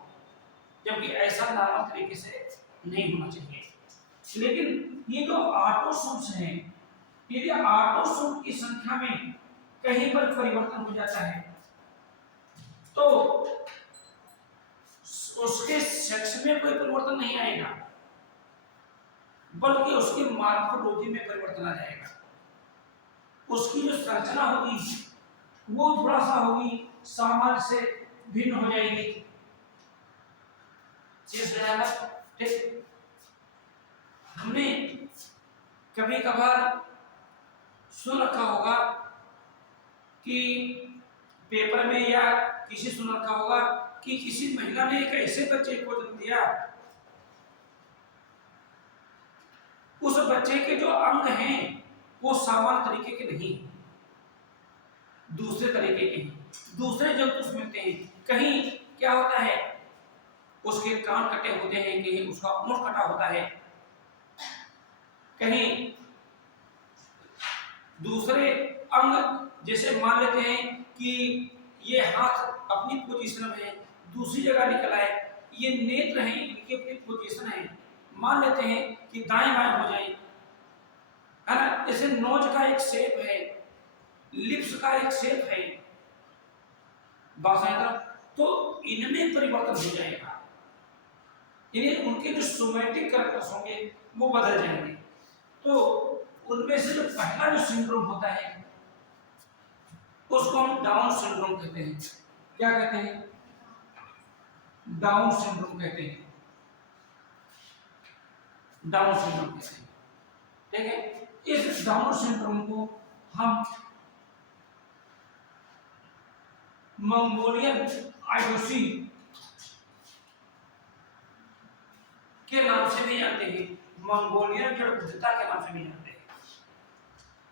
जबकि ऐसा नॉर्मल तरीके से नहीं होना चाहिए। लेकिन ये जो ऑटोसोम्स हैं, यदि ऑटोसोम की संख्या में कहीं पर परिवर्तन हो जाता है तो उसके सेक्स में कोई परिवर्तन नहीं आएगा, बल्कि उसकी मॉर्फोलॉजी में परिवर्तन आ जाएगा। उसकी जो संरचना होगी वो थोड़ा सा होगी सामान्य से भिन्न हो जाएगी। ठीक, हमने कभी कभार सुन रखा होगा कि पेपर में या किसी सुन रखा होगा कि किसी महिला ने एक ऐसे बच्चे को जन्म दिया, उस बच्चे के जो अंग हैं वो सामान्य तरीके के नहीं, दूसरे तरीके के हैं, दूसरे जंतु मिलते हैं। कहीं क्या होता है, उसके कान कटे होते हैं, कहीं उसका ऊँट कटा होता है, कहीं दूसरे अंग, जैसे मान लेते हैं कि ये हाथ अपनी पोजीशन में है, दूसरी जगह निकल आए, ये नेत्र हैं, इनकी अपनी पोजीशन है, मान लेते हैं कि दाएं बाएं हो जाए, है ना। जैसे नोज का एक शेप है, लिप्स का एक शेप है, बासायदा, तो इनमें परिवर्तन हो जाएगा, इन्हें उनके जो सोमैटिक कैरेक्टर्स होंगे वो बदल जाएंगे। तो उनमें से जो पहला जो सिंड्रोम होता है उसको हम डाउन सिंड्रोम कहते हैं। क्या कहते हैं? डाउन सिंड्रोम कहते हैं, डाउन सिंड्रोम कहते हैं। ठीक है, इस डाउन सिंड्रोम को हम मंगोलियन आइडोसी के नाम से भी जानते हैं, मंगोलियन जड़बुद्धता के नाम से भी जानते हैं,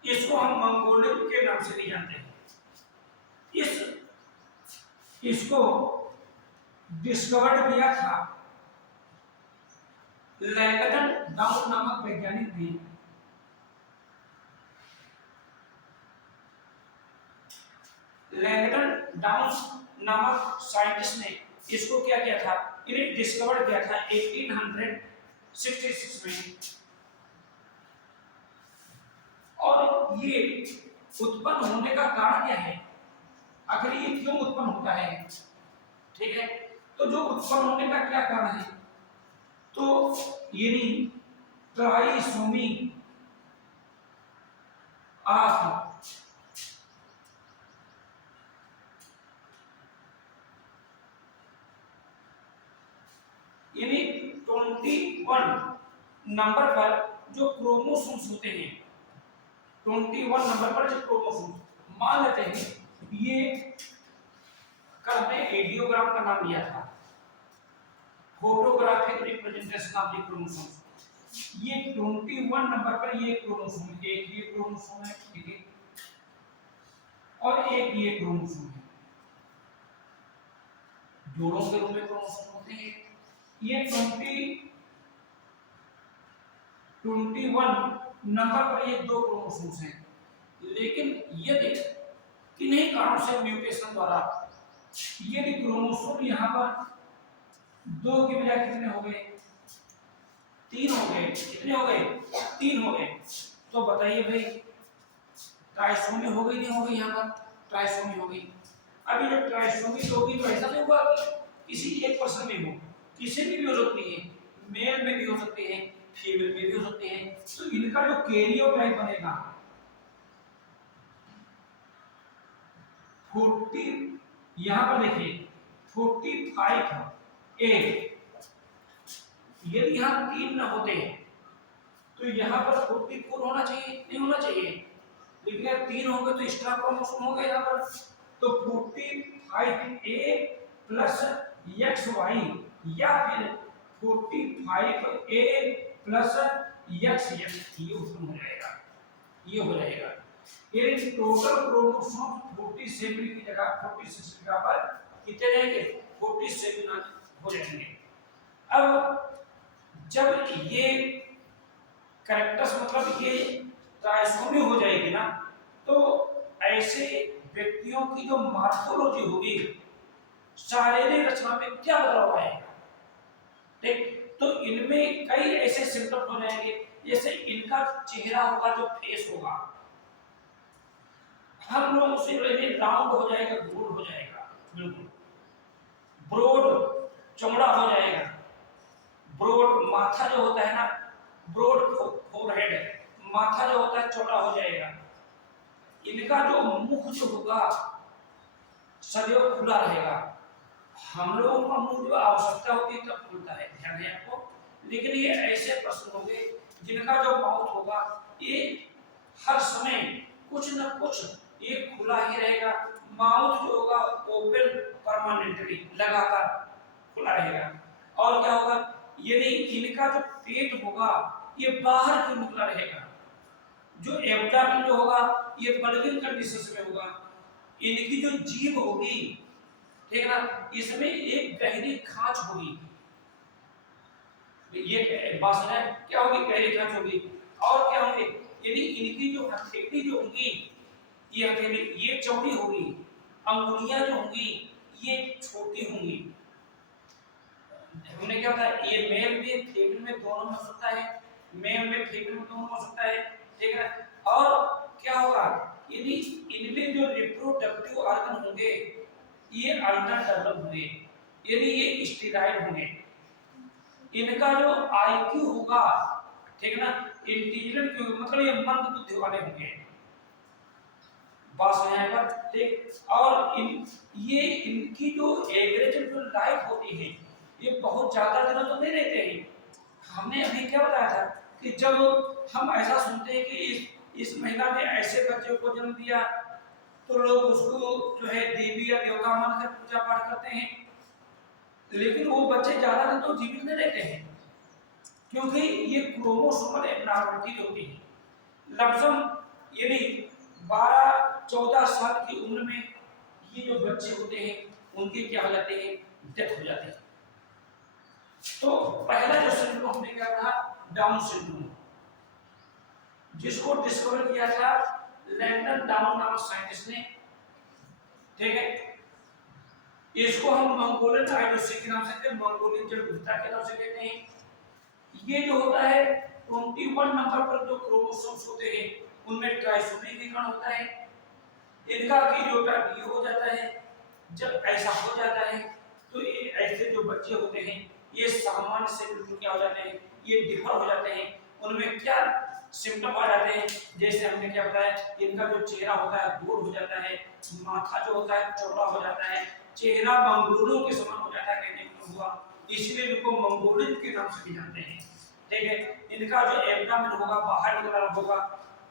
इसको हम मंगोलियन के नाम से भी जानते हैं। इसको डिस्कवर्ड किया था लैंगडन डाउन नामक वैज्ञानिक ने। लैंगडन डाउन नामक साइंटिस्ट ने इसको क्या किया था, इन्हें डिस्कवर किया था 1866 में। और ये उत्पन्न होने का कारण क्या है, आखिर ये क्यों उत्पन्न होता है? ठीक है, तो जो उत्पन्न होने का क्या कारण है, तो यानी ट्राइसोमी ऑफ यानी 21 नंबर पर जो क्रोमोसोम्स होते हैं, 21 नंबर पर जो क्रोमोसोम, मान लेते हैं ये कल हमने एडियोग्राम का नाम लिया था, photographic representation of the chromosome. ये 21 नंबर पर ये क्रोमोसोम, एक ये क्रोमोसोम है, ठीक है, और एक ये क्रोमोसोम है, जोड़ों के रूप में क्रोमोसोम होते हैं। ये 21 नंबर पर ये दो क्रोमोसोम्स हैं, लेकिन यदि किन्हीं कारणों से म्यूटेशन द्वारा यदि क्रोमोसोम यहाँ पर 2 के बजाय कितने हो गए, 3 हो गए, कितने हो गए, 3 हो गए, तो बताइए भाई ट्राइसोमी हो गई, नहीं हो गई? यहाँ पर ट्राइसोमी हो गई। अभी जब ट्राइसोमी होगी तो ऐसा नहीं हुआ कि किसी एक पर्सन में हो, किसी में भी हो सकती है, मेल में भी हो सकती है, फीमेल में भी हो सकती है। तो इनका जो कैरियोटाइप बनेगा 40, यहां पर देखिए 45 ए, यदि यहां 3 न होते तो यहां पर 44 होना चाहिए, नहीं होना चाहिए, लेकिन यार 3 हो गए तो एक्स्ट्रा क्रोमोसोम हो गए यहां पर। तो 45 ए प्लस XY या फिर 45A प्लस एक्स एक्स ये उत्पन्न हो जाएगा, ये हो जाएगा। ये टोटल क्रोमोसोम 47 की जगह 46 की जगह पर कितने रहेंगे, 47 हो जाएंगे। अब जब ये कैरेक्टर्स मतलब ये ट्राइसोमी हो जाएगी ना, तो ऐसे व्यक्तियों की जो मॉर्फोलॉजी होगी, शारीरिक रचना में क्या बदलाव आएगा, ठीक। तो इनमें कई ऐसे सिम्टम हो जाएंगे, जैसे इनका चेहरा होगा, जो फेस होगा, हम लोग उसे राउंड हो जाएगा, गोल हो जाएगा, बिल्कुल ब्रॉड चौड़ा हो जाएगा। ब्रॉड माथा जो होता है ना, ब्रॉड फोरहेड, माथा जो होता है चौड़ा हो जाएगा। इनका जो मुख जो होगा सदैव खुला रहेगा। हम लोगों का मुंह जो आवश्यकता होती है तब खुलता है, ध्यान है आपको। लेकिन ये ऐसे प्रश्न होंगे जिनका जो माउथ होगा ये हर समय कुछ न कुछ ये खुला ही रहेगा। माउथ जो होगा ओपन परमानेंटली, लगातार खुला रहेगा। और क्या होगा, यदि इनका जो पेट होगा ये बाहर की निकला रहेगा। जो एब्डोमेन जो होगा ये बल्जिंग कंडीशन में होगा। इनकी जो जीभ होगी, ठीक है ना, इसमें एक गहरी खांच होगी। ये बात है, क्या होगी, गहरी खांच होगी। और क्या होंगे, यदि इनकी जो हथेली जो होगी, ये हथेली ये चौड़ी होगी, अंगुलियां जो होंगी ये छोटी होंगी। हमने क्या होता है, ये मेल में फीमेल में दोनों में हो सकता है, मेल में फीमेल में दोनों हो सकता है, ठीक है। और क्या होगा, यदि इनमें जो रिप्रोडक्टिव ऑर्गन होंगे ये अंडर डेवलप होंगे, यदि ये स्टेरॉइड होंगे। इनका जो आईक्यू होगा, ठीक है ना, इंटेलिजेंट मतलब ये मंद बुद्धि वाले होंगे, बस यहाँ पर, ठीक। और ये इनकी जो एवरेज जो लाइफ होती है ये बहुत ज्यादा दिनों तो नहीं रहते हैं। हमने अभी क्या बताया था कि जब हम ऐसा सुनते हैं कि इस महिला ने ऐसे बच्चे को जन्म दिया, तो लोग उसको जो है देवी या देवता मानकर पूजा पाठ करते हैं। लेकिन वो बच्चे ज्यादा दिन तो जीवित नहीं रहते हैं, क्योंकि ये क्रोमोसोमल एबनॉर्मलिटी होती है। लमसम यदि 12-14 साल की उम्र में ये जो बच्चे होते हैं उनके क्या हो जाते हैं, डेथ हो जाती है। तो पहला जो सिंड्रोम हमने क्या कहा, डाउन सिंड्रोम, जिसको डिस्कवर किया था लैंडन डाउन नामक साइंटिस्ट ने, ठीक है। इसको हम मंगोलियन आइडोसिस के नाम से कहते हैं, मंगोलियन जड़ विविधता के नाम से कहते हैं। ये जो होता है 21 नंबर पर जो क्रोमोसोम्स होते हैं उनमें ट्राइसोमी के कारण होता है। इनका पीरियोडिक ये हो जाता है। जब ऐसा हो जाता है तो ये ऐसे जो बच्चे होते हैं ये सामान्य से बिल्कुल क्या हो जाते हैं, ये डिफर हो जाते हैं। उनमें क्या सिम्टम आ जाते हैं, जैसे हमने क्या बताया, इनका जो चेहरा होता है गोल हो जाता है, माथा जो होता है चौड़ा हो जाता है, चेहरा मंगोलों के समान हो जाता है, कहने को हुआ, इसलिए इनको मंगोलियन के नाम से भी जानते हैं, ठीक है। इनका जो एब्डोमेन होगा बाहर निकला होगा,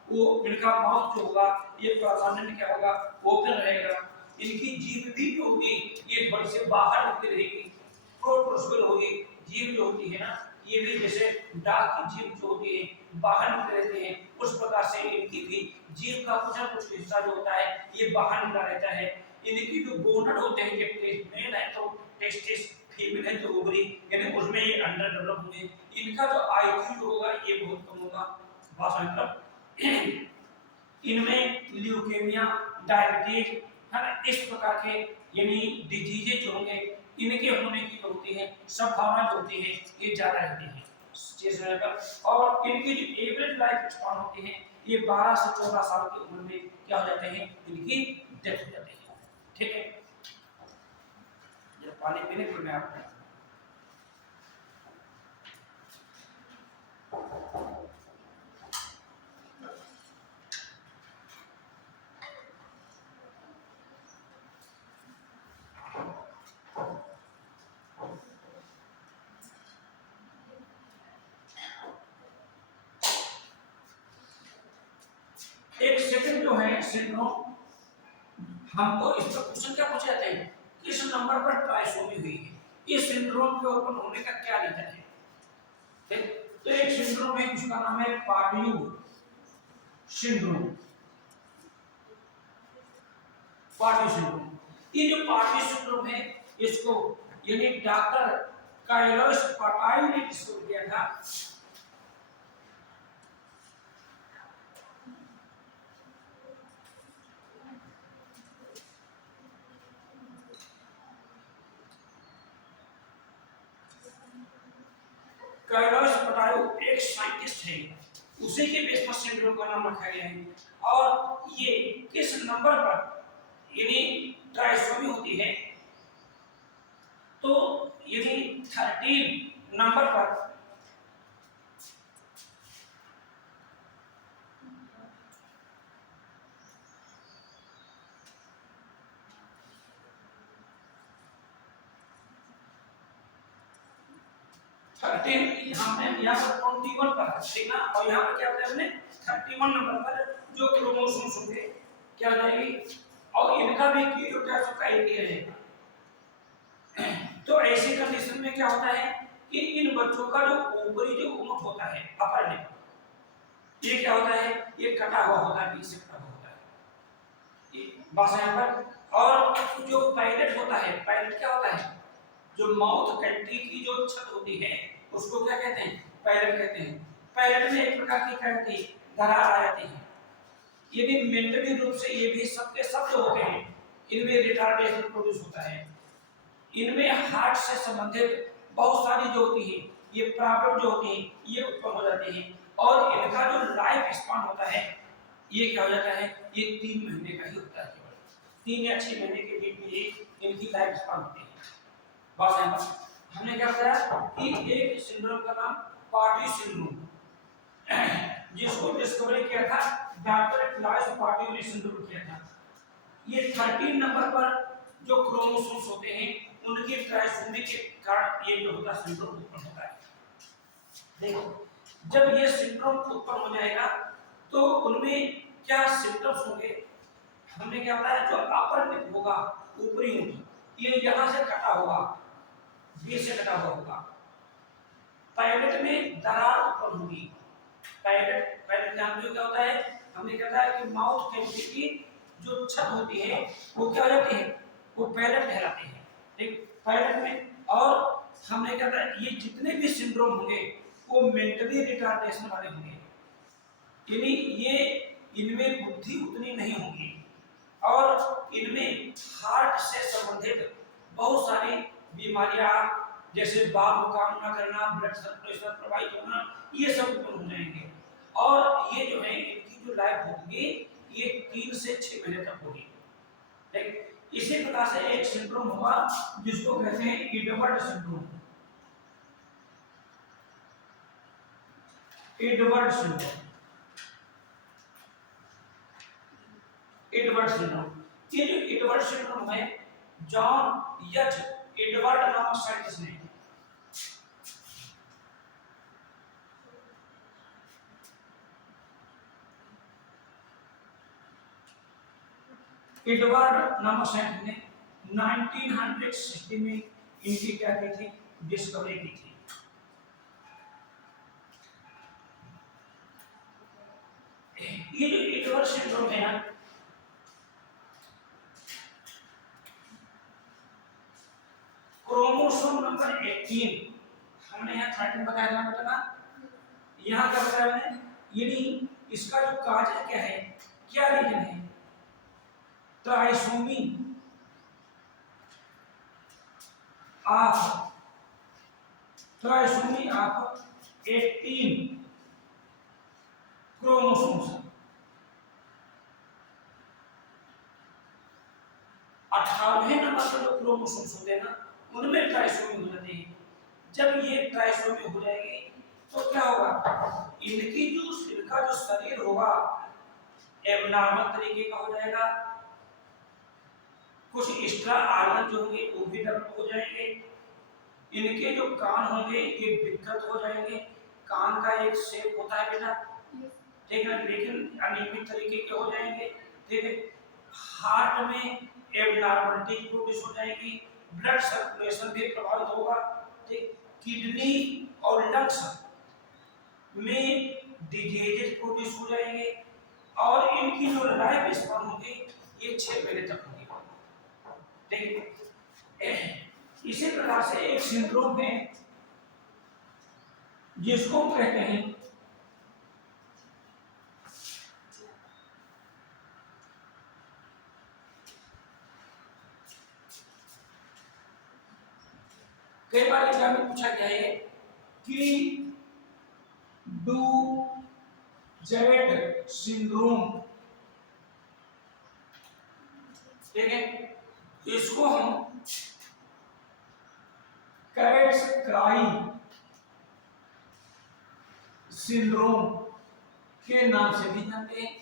वो इनका माउथ जो होगा ये परमानेंट क्या होगा, ओपन रहेगा। इनकी जीभ भी जो होगी ये थोड़ी से बाहर निकल रहेगी, प्रोट्रूसिबल होगी। जीभ जो होती है ना, ये भी जैसे डाक की जीभ जो होती है बाहर निकल रहती है, उस प्रकार से इनकी भी जीभ का कुछ न कुछ हिस्सा जो होता है ये बाहर निकला रहता है। इनकी जो गोनड होते हैं, जब मेल है तो टेस्टिस, फीमेल है तो ओवरी, यानी उसमें ये अंडर डेवलप होंगे। इनका जो आईक्यू जो होगा ये बहुत कम होगा, बस मतलब इनमें ल्यूकेमिया, डायबिटीज, है ना, इस प्रकार के यानी डिजीजेज जो होंगे इनके होने की जो होती है संभावना जो होती है ये ज्यादा रहती है चीज़ों पर। और इनकी जो एवरेज लाइफ स्पैन होती है ये 12 से 14 साल की उम्र में क्या हो जाते हैं, इनकी डेथ हो जाती है, ठीक है। ये पानी पीने के मैं आपको एक सेकंड जो है सिंड्रोम, हमको इस पर क्वेश्चन क्या पूछे जाते हैं, किस नंबर पर ट्राइसोमी हुई है, इस सिंड्रोम के उत्पन्न होने का क्या रीजन है? ठीक, तो एक सिंड्रोम है जिसका नाम है पाटियू सिंड्रोम। पाटियू सिंड्रोम, ये जो पाटियू सिंड्रोम है इसको यानी डॉक्टर काइलोस पाटाई ने डिस्कवर किया था। काइलोस पाटाई एक साइंटिस्ट है, उसी के बेस पर सिंड्रोम का नाम रखा गया है। और ये किस नंबर पर यानी ट्राइसोमी होती है, तो यानी 13 नंबर पर हमने यहाँ पर 21 पर देखना, और यहाँ पर क्या होता है हमने 31 नंबर पर जो क्रोमोसोम्स होंगे क्या हो जाएगी, और इनका भी कार्योटाइप का एक ही रहेगा। तो ऐसी कंडीशन में क्या होता है कि इन बच्चों का जो ऊपरी जो उमट होता है अपर लिप, ये क्या होता है, ये कटा हुआ होता है, बीच से कटा हुआ होता है ये बस यहाँ पर। और जो पायलट होता है, पायलट क्या होता है, जो माउथ कैविटी की जो छत होती है उसको क्या कहते हैं, पायलट कहते हैं। पायलट में एक प्रकार की क्या होती है, दरार आ जाती है। ये भी मेंटली रूप से ये भी सबके सब जो होते हैं इनमें रिटार्डेशन प्रोड्यूस होता है। इनमें हार्ट से संबंधित बहुत सारी जो होती है ये प्रॉब्लम जो होती है ये उत्पन्न हो जाती है। और इनका जो लाइफ स्पान होता है ये क्या हो जाता है, ये 3 महीने का ही होता है, केवल 3 या 6 महीने के बीच में ही इनकी लाइफ स्पान होती है। बात है बस, हमने क्या बताया कि एक सिंड्रोम का नाम पार्टी सिंड्रोम, जिसको डिस्कवरी किया था डॉक्टर क्लाइस पार्टी ने सिंड्रोम किया था। ये 13 नंबर पर जो क्रोमोसोम्स होते हैं उनकी ट्राइसोमी के कारण ये जो होता है सिंड्रोम उत्पन्न होता है। देखो जब ये सिंड्रोम उत्पन्न हो जाएगा तो उनमें क्या सिम्टम्स होंगे, हमने क्या बताया, जो अपर लिप होगा ऊपरी ऊँट ये यहाँ से कटा होगा, बीच से कटा हुआ होगा। पायलट में दरार उत्पन्न होगी। पायलट पायलट जानते हो क्या होता है, हमने क्या बताया कि माउथ कैविटी की जो छत होती है वो क्या हो जाती है, वो पायलट कहलाती है। ठीक, पायलट में। और हमने क्या बताया ये जितने भी सिंड्रोम होंगे वो मेंटली रिटार्डेशन वाले होंगे, यानी ये इनमें बुद्धि उतनी नहीं होगी और इनमें हार्ट से संबंधित बहुत सारी बीमारियां जैसे बात को काम न करना, ब्लड प्रेशर प्रभावित होना, ये सब उत्पन्न हो जाएंगे। और ये जो है इनकी जो लाइफ होगी ये 3 से 6 महीने तक होगी। इसी प्रकार से एक सिंड्रोम होगा जिसको कहते हैं Edward syndrome. Edward syndrome, Edward syndrome, ये जो एडवर्ड सिंड्रोम है जॉन एच एडवर्ड नामक साइंटिस्ट ने एडवर्ड नामक साइंटिस्ट ने 1960 में इनकी क्या की थी, डिस्कवरी की थी। ये जो एडवर्ड सिंड्रोम है ना, क्रोमोसोम नंबर 18, हमने यहाँ 13 बताया था बेटा, यहाँ क्या बताया मैंने, यानी इसका जो काज क्या है, क्या रीजन है, ट्राइसोमी ऑफ 18 क्रोमोसोम्स, 18वें नंबर पर जो क्रोमोसोम्स होते हैं ना उनमें ट्राइसोमी हो जाती है। जब ये ट्राइसोमी हो जाएगी तो क्या होगा, इनकी जो इनका जो शरीर होगा एबनॉर्मल तरीके का हो जाएगा, कुछ एक्स्ट्रा आर्गन जो होंगे वो भी डेवलप हो जाएंगे, इनके जो कान होंगे ये दिक्कत हो जाएंगे, कान का एक शेप होता है बेटा, ठीक है, लेकिन अनियमित तरीके के हो जाएंगे। ठीक है, हार्ट में एबनॉर्मलिटी प्रोड्यूस हो जाएगी, ब्लड सर्कुलेशन भी प्रभावित होगा, ठीक, किडनी और लंग्स में डिजीजेज प्रोड्यूस हो जाएंगे और इनकी जो लाइफ स्पैन होगी ये 6 महीने तक होगी, ठीक। इसी प्रकार से एक सिंड्रोम है जिसको कहते हैं कई बार एग्जाम में पूछा गया है कि डू जेट सिंड्रोम, ठीक है, इसको हम कैट्स क्राई सिंड्रोम के नाम से भी जानते हैं।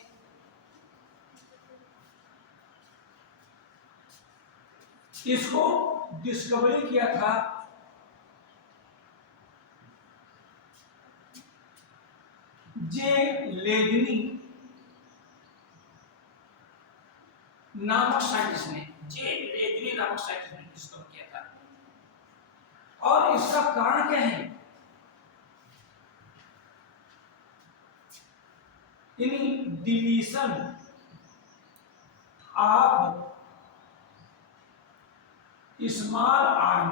इसको डिस्कवरी किया था जे लेगनी नामक साइंटिस्ट ने, जे लेगनी नामक साइंटिस्ट ने डिस्कवर किया था। और इसका कारण क्या है? In deletion of small arm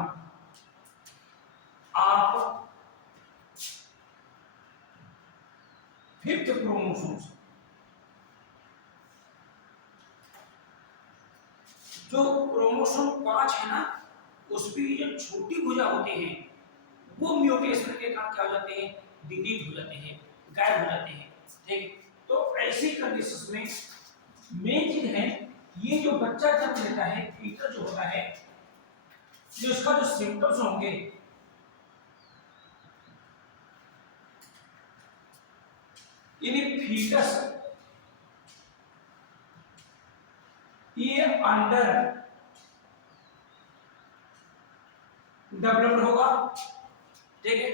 of fifth chromosome, जो क्रोमोसोम 5 है ना, उसकी जो छोटी भुजा होती है वो म्यूटेशन के कारण क्या हो जाते हैं, डिलीट हो जाते हैं, गायब हो जाते हैं, ठीक। तो ऐसी कंडीशंस में मेन चीज है ये जो बच्चा जब लेता है, फीटर जो होता है, जो इसका जो सिम्टम्स होंगे इन फीटस ये अंडर डेवलप्ड होगा, ठीक है,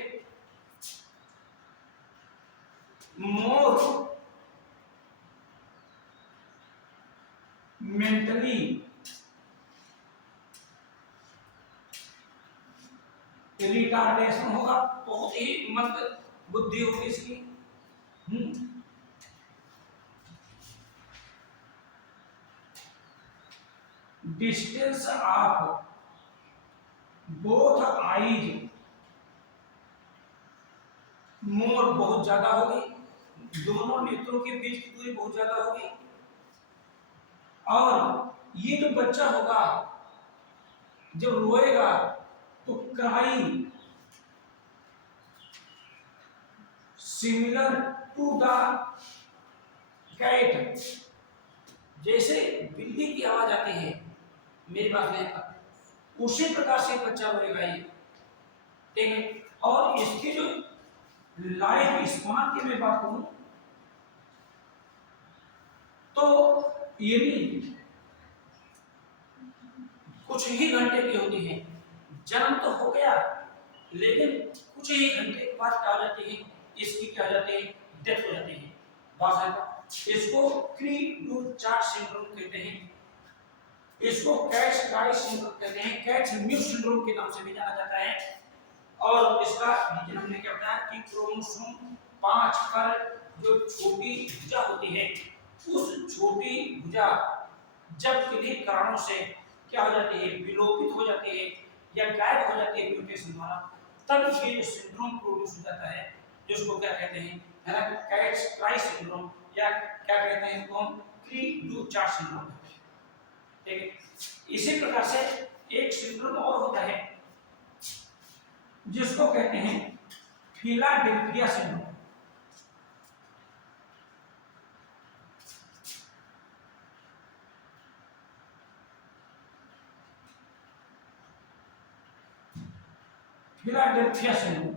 मोर मेंटली रिटार्डेशन होगा, बहुत ही मंद बुद्धि होगी इसकी। डिस्टेंस ऑफ बोथ आईज मोर बहुत ज्यादा होगी, दोनों नेत्रों के बीच की दूरी बहुत ज्यादा होगी। और ये जो बच्चा होगा जब रोएगा तो cry similar to the cat, जैसे बिल्ली की आवाज आती है, मेरी बात नहीं, उसी प्रकार से बच्चा रोएगा ये, ठीक है। और इसकी जो लाइफ स्पान की मैं बात करूं तो ये भी कुछ ही घंटे की होती है। जन्म तो हो गया लेकिन कुछ ही घंटे के बाद क्या हो जाती है, इसकी क्या हो जाती है, डेथ हो जाती है। बात है, इसको क्री डू चार्ट सिंड्रोम कहते हैं, इसको कैट्स क्राई सिंड्रोम कहते हैं, कैट्स म्यू सिंड्रोम के नाम से भी जाना जाता है। और इसका रीजन हमने क्या बताया कि क्रोमोसोम 5 पर जो छोटी भुजा होती है, उस छोटी भुजा जब किन्हीं कारणों से क्या हो जाती है, विलोपित हो जाती है या गायब हो जाती है म्यूटेशन द्वारा, तब ये जो सिंड्रोम प्रोड्यूस हो जाता है, जिसको क्या कहते हैं, कैट्स क्राई सिंड्रोम, या क्या कहते हैं इसको हम क्री डू चार्ट सिंड्रोम, ठीक है। इसी प्रकार से एक सिंड्रोम और होता है जिसको कहते हैं फिलाडेल्फिया सिंड्रोम। फिलाडेल्फिया सिंड्रोम,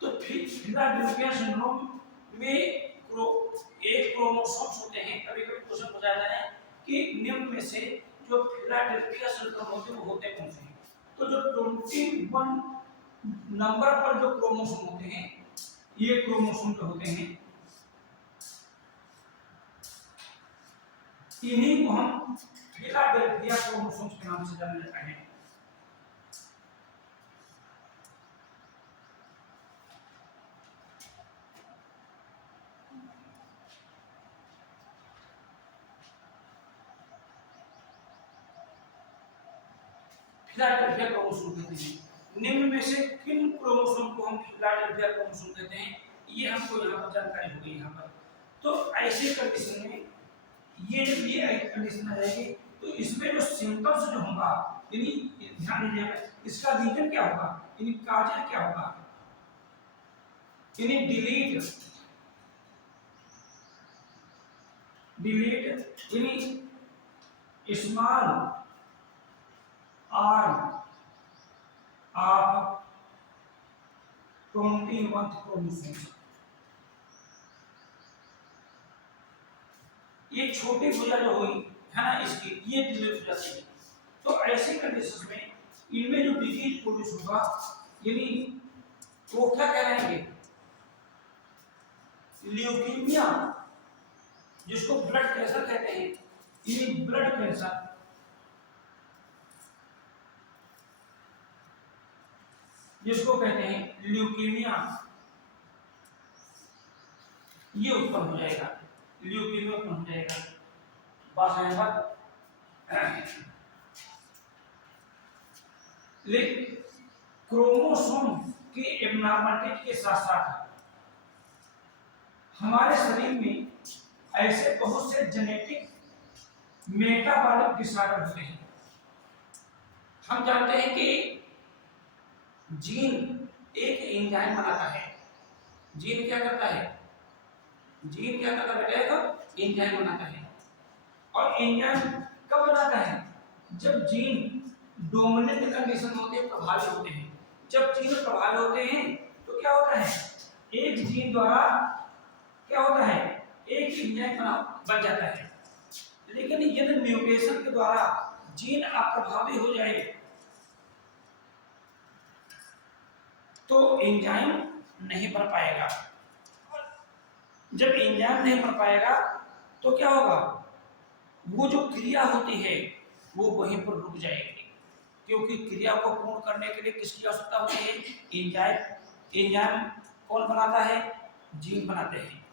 तो फिलाडेल्फिया सिंड्रोम में एक क्रोमोसोम्स होते हैं। कभी कभी क्वेश्चन पूछा जाता है कि निम्न में से जो फिलाडेल्फिया सिंड्रोम होते हैं वो होते कौन से हैं? तो जो 21 नंबर पर जो क्रोमोसोम होते हैं, ये क्रोमोसोम जो होते हैं इन्हीं को हम फिलाडेल्फिया क्रोमोसोम्स के नाम से जाने जाते हैं। फिलाडेल्फिया क्रोमोसोम कहते हैं। निम्न में से किन क्रोमोसोम को हम फिलाडेल्फिया क्रोमोसोम कहते हैं, ये हमको यहाँ पर जानकारी हो गई। यहाँ पर तो ऐसे कंडीशन में ये जब ये कंडीशन आ जाएगी तो इसमें जो सिम्टम्स जो होगा, यानी ध्यान दीजिएगा, इसका रीजन क्या होगा, यानी काजल क्या होगा, यानी डिलीट यानी स्मॉल आर्म ऑफ 21 क्रोमोसोम। ये छोटी भुजा जो हुई है ना, इसकी ये डिलीट हो जाती है। तो ऐसी कंडीशन में इनमें जो डिजीज प्रोड्यूस होगा, यानी वो क्या कहलाएंगे, ल्यूकीमिया, जिसको ब्लड कैंसर कहते हैं, यानी ब्लड कैंसर, जिसको कहते हैं ल्यूकीमिया, ये उत्पन्न हो जाएगा, ल्यूकीमिया उत्पन्न हो जाएगा। बात है बात। लेकिन क्रोमोसोम की एब्नॉर्मलिटी के साथ साथ हमारे शरीर में ऐसे बहुत से जेनेटिक मेटाबॉलिक डिसऑर्डर होते हैं। हम जानते हैं कि जीन एक एंजाइम बनाता है। जीन क्या करता है, जीन क्या करता है बेटा, एक एंजाइम बनाता है। और एंजाइम कब बनाता है, जब जीन डोमिनेंट कंडीशन होते हैं, प्रभावी होते हैं। जब जीन प्रभावी होते हैं तो क्या होता है, एक जीन द्वारा क्या होता है, एक एंजाइम बन जाता है। लेकिन यदि म्यूटेशन के द्वारा जीन अप्रभावी हो जाए तो एंजाइम नहीं बन पाएगा। जब एंजाइम नहीं बन पाएगा तो क्या होगा, वो जो क्रिया होती है वो वहीं पर रुक जाएगी, क्योंकि क्रिया को पूर्ण करने के लिए किसकी आवश्यकता होती है, एंजाइम। एंजाइम कौन बनाता है, जीन बनाते हैं।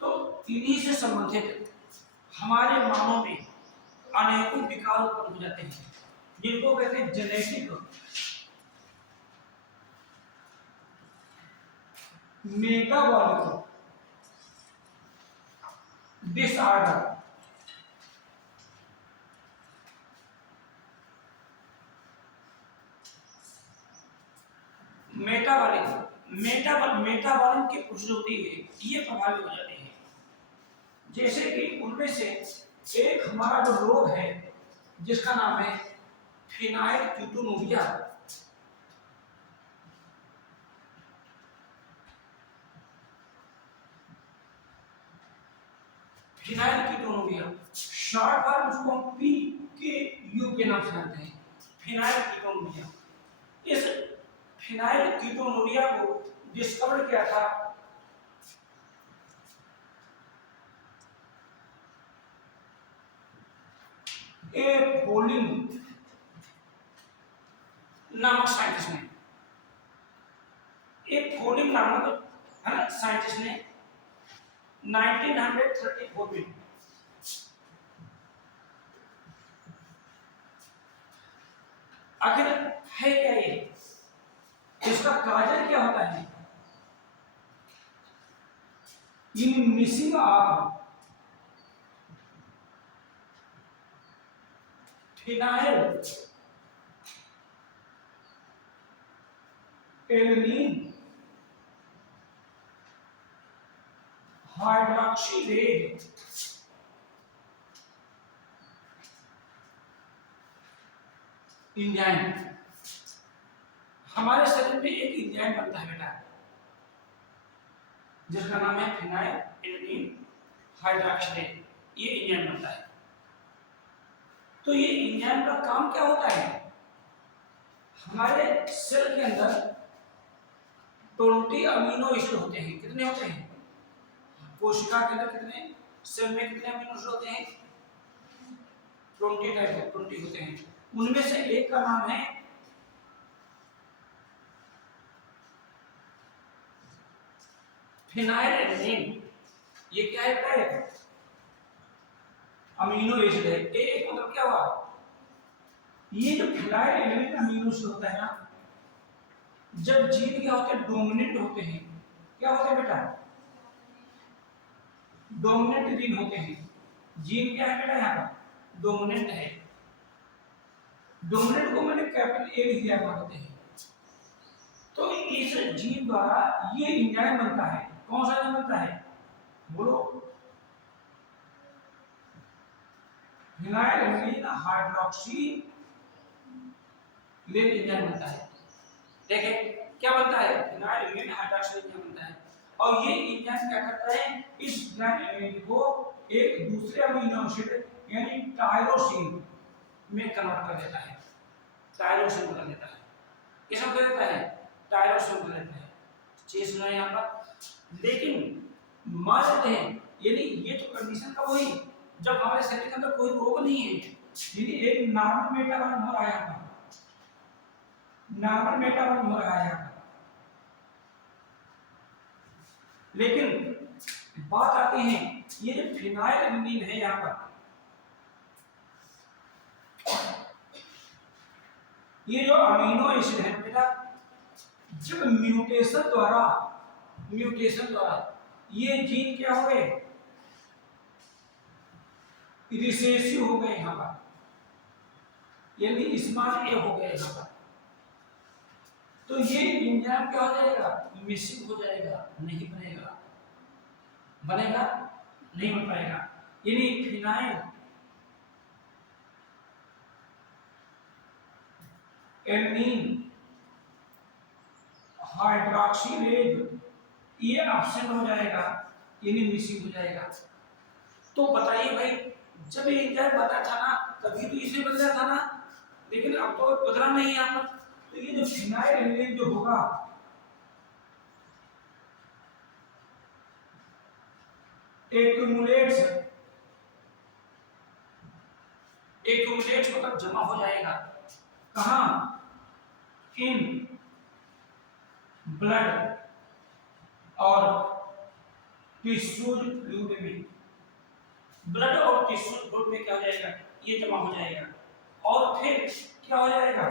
तो इन्हीं से संबंधित हमारे मानव में अनेकों विकार उत्पन्न हो जाते हैं, जिनको कहते हैं जेनेटिक मेटाबॉलिक डिसऑर्डर। मेटाबॉलिक की पुष्टि होती है, ये प्रभावित हो जाती है। जैसे कि उनमें से एक हमारा जो रोग है जिसका नाम है फिनाइलकीटोनुरिया। फिनाइलकीटोनुरिया शॉर्ट फॉर्म उसको हम पी के यू के नाम से जानते हैं, फिनाइलकीटोनुरिया। इस फिनाइलकीटोनुरिया को डिस्कवर किया था ए फोलिन नामक साइंटिस्ट ने। एक फोलिन नामक है ना साइंटिस्ट ने 1934 में आखिर है क्या ये, इसका काजल क्या होता है, in missing of phenylalanine hydroxylase enzyme. हमारे शरीर में एक एंजाइम बनता है बेटा, जिसका नाम है फिनाइल एलनीन हाइड्रोक्सीलेज, ये एंजाइम बनता है। तो ये एंजाइम का काम क्या होता है, हमारे सेल के अंदर 20 अमीनो एसिड होते हैं। कितने होते हैं, कोशिका के अंदर कितने, सेल में कितने अमीनो एसिड होते हैं, 20 होते हैं। उनमें से एक का नाम है फिनाइलएलनिन। ये क्या है? अमीनो एसिड है। एक मतलब क्या हुआ, ये जो फिनाइलएलनिन अमीनो एसिड होता है ना, जब जीन क्या होते हैं, डोमिनेंट होते हैं। क्या होते हैं बेटा? डोमिनेंट जीन होते हैं। जीन क्या है बेटा? यहाँ पर डोमिनेंट है। डोमिनेंट को मैंने कैपिटल ए लिख दिया होते हैं। तो इस जीन द्वारा ये एंजाइम बनता है। कौन सा एंजाइम बनता है? बोलो। फिनाइलएलनिन हाइड्रोक्सी लेन एंजाइम बनता है। देखिए क्या बनता है? फिनाइलएलनिन हाइड्रोक्सी एंजाइम बनता है। और ये एंजाइम क्या करता है? इस फिनाइलएलनिन को एक दूसरे अमीनो एसिड यानी टायरोसिन में कन्वर्ट कर देता है। टायरोसिन बना देता है। किसमें कर देता है? टायरोसिन बना देता है। चीज सुना यहाँ पर। लेकिन मान लेते हैं, यानी ये तो कंडीशन का वही जब हमारे शरीर के अंदर कोई रोग नहीं है, यानी एक नॉर्मल मेटाबॉलिज्म हो रहा है यहाँ पर, नॉर्मल मेटाबॉलिज्म हो रहा है यहाँ पर। लेकिन बात आती है ये जो फिनाइलएलनिन है यहाँ पर, ये जो अमीनो एसिड है बेटा, जब म्यूटेशन द्वारा ये जीन क्या हो गए? रिसेसिव हो गए यहाँ पर, यानी स्मॉल ए हो गए यहाँ पर। तो ये एंजाइम क्या हो जाएगा? मिसिंग हो जाएगा, नहीं बनेगा। बनेगा? नहीं बन पाएगा। यानी फिनाइल एल्निन हाइड्रोक्सिलेज ये ऑप्शन हो जाएगा, यानी मिसिंग हो जाएगा। तो बताइए भाई, जब ये एंजाइम बना था ना, तभी तो इसे बदला था ना, लेकिन अब तो बदला नहीं यहाँ पर। तो ये जो फिनाइलएल्निन जो होगा, एक्यूमुलेट्स मतलब जमा हो जाएगा। कहाँ? इन ब्लड और टिश्यूज फ्लूइड में। ब्लड और टिश्यू फ्लूइड में क्या हो जाएगा? ये जमा हो जाएगा। और फिर क्या हो जाएगा?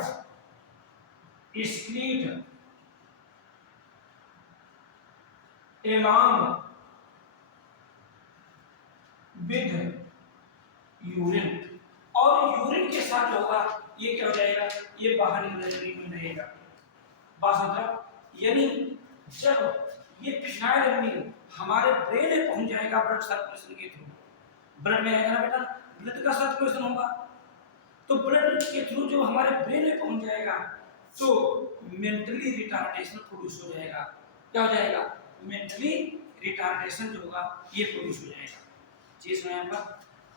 स्क्रीट एलॉन्ग विद यूरिन, और यूरिन के साथ जो होगा ये क्या हो जाएगा? ये बाहर निकलने रहेगा। बात मतलब, यानी जब ये फिनाइलएल्निन हमारे ब्रेन में पहुंच जाएगा ब्लड सर्कुलेशन के थ्रू, ब्लड में आएगा ना बेटा, ब्लड का सर्कुलेशन होगा, तो ब्लड के थ्रू जो हमारे ब्रेन में पहुंच जाएगा तो मेंटली रिटार्डेशन प्रोड्यूस हो जाएगा। क्या हो जाएगा? मेंटली रिटार्डेशन जो होगा ये प्रोड्यूस हो जाएगा। चीज में यहाँ पर।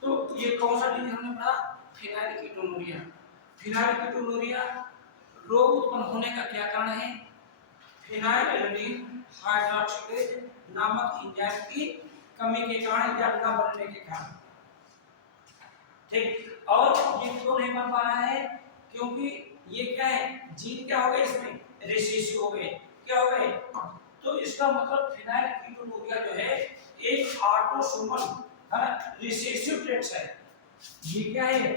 तो ये कौन सा डिजीज हमने पढ़ा? फिनाइलकीटोनुरिया। फिनाइलकीटोनुरिया रोग उत्पन्न होने का क्या कारण है? फिनाइलएल्निन हाइड्रोक्सिलेज नामक एंजाइम की कमी के कारण या न बनने के कारण। ठीक, और ये क्यों नहीं बन पा रहा है? क्योंकि ये क्या है? जीन क्या हो गए इसमें? रिसेसिव हो गए। क्या हो गए? तो इसका मतलब फिनाइलकीटोनुरिया जो है एक ऑटोसोमल है ना, रिसेसिव ट्रेट है। ये क्या है?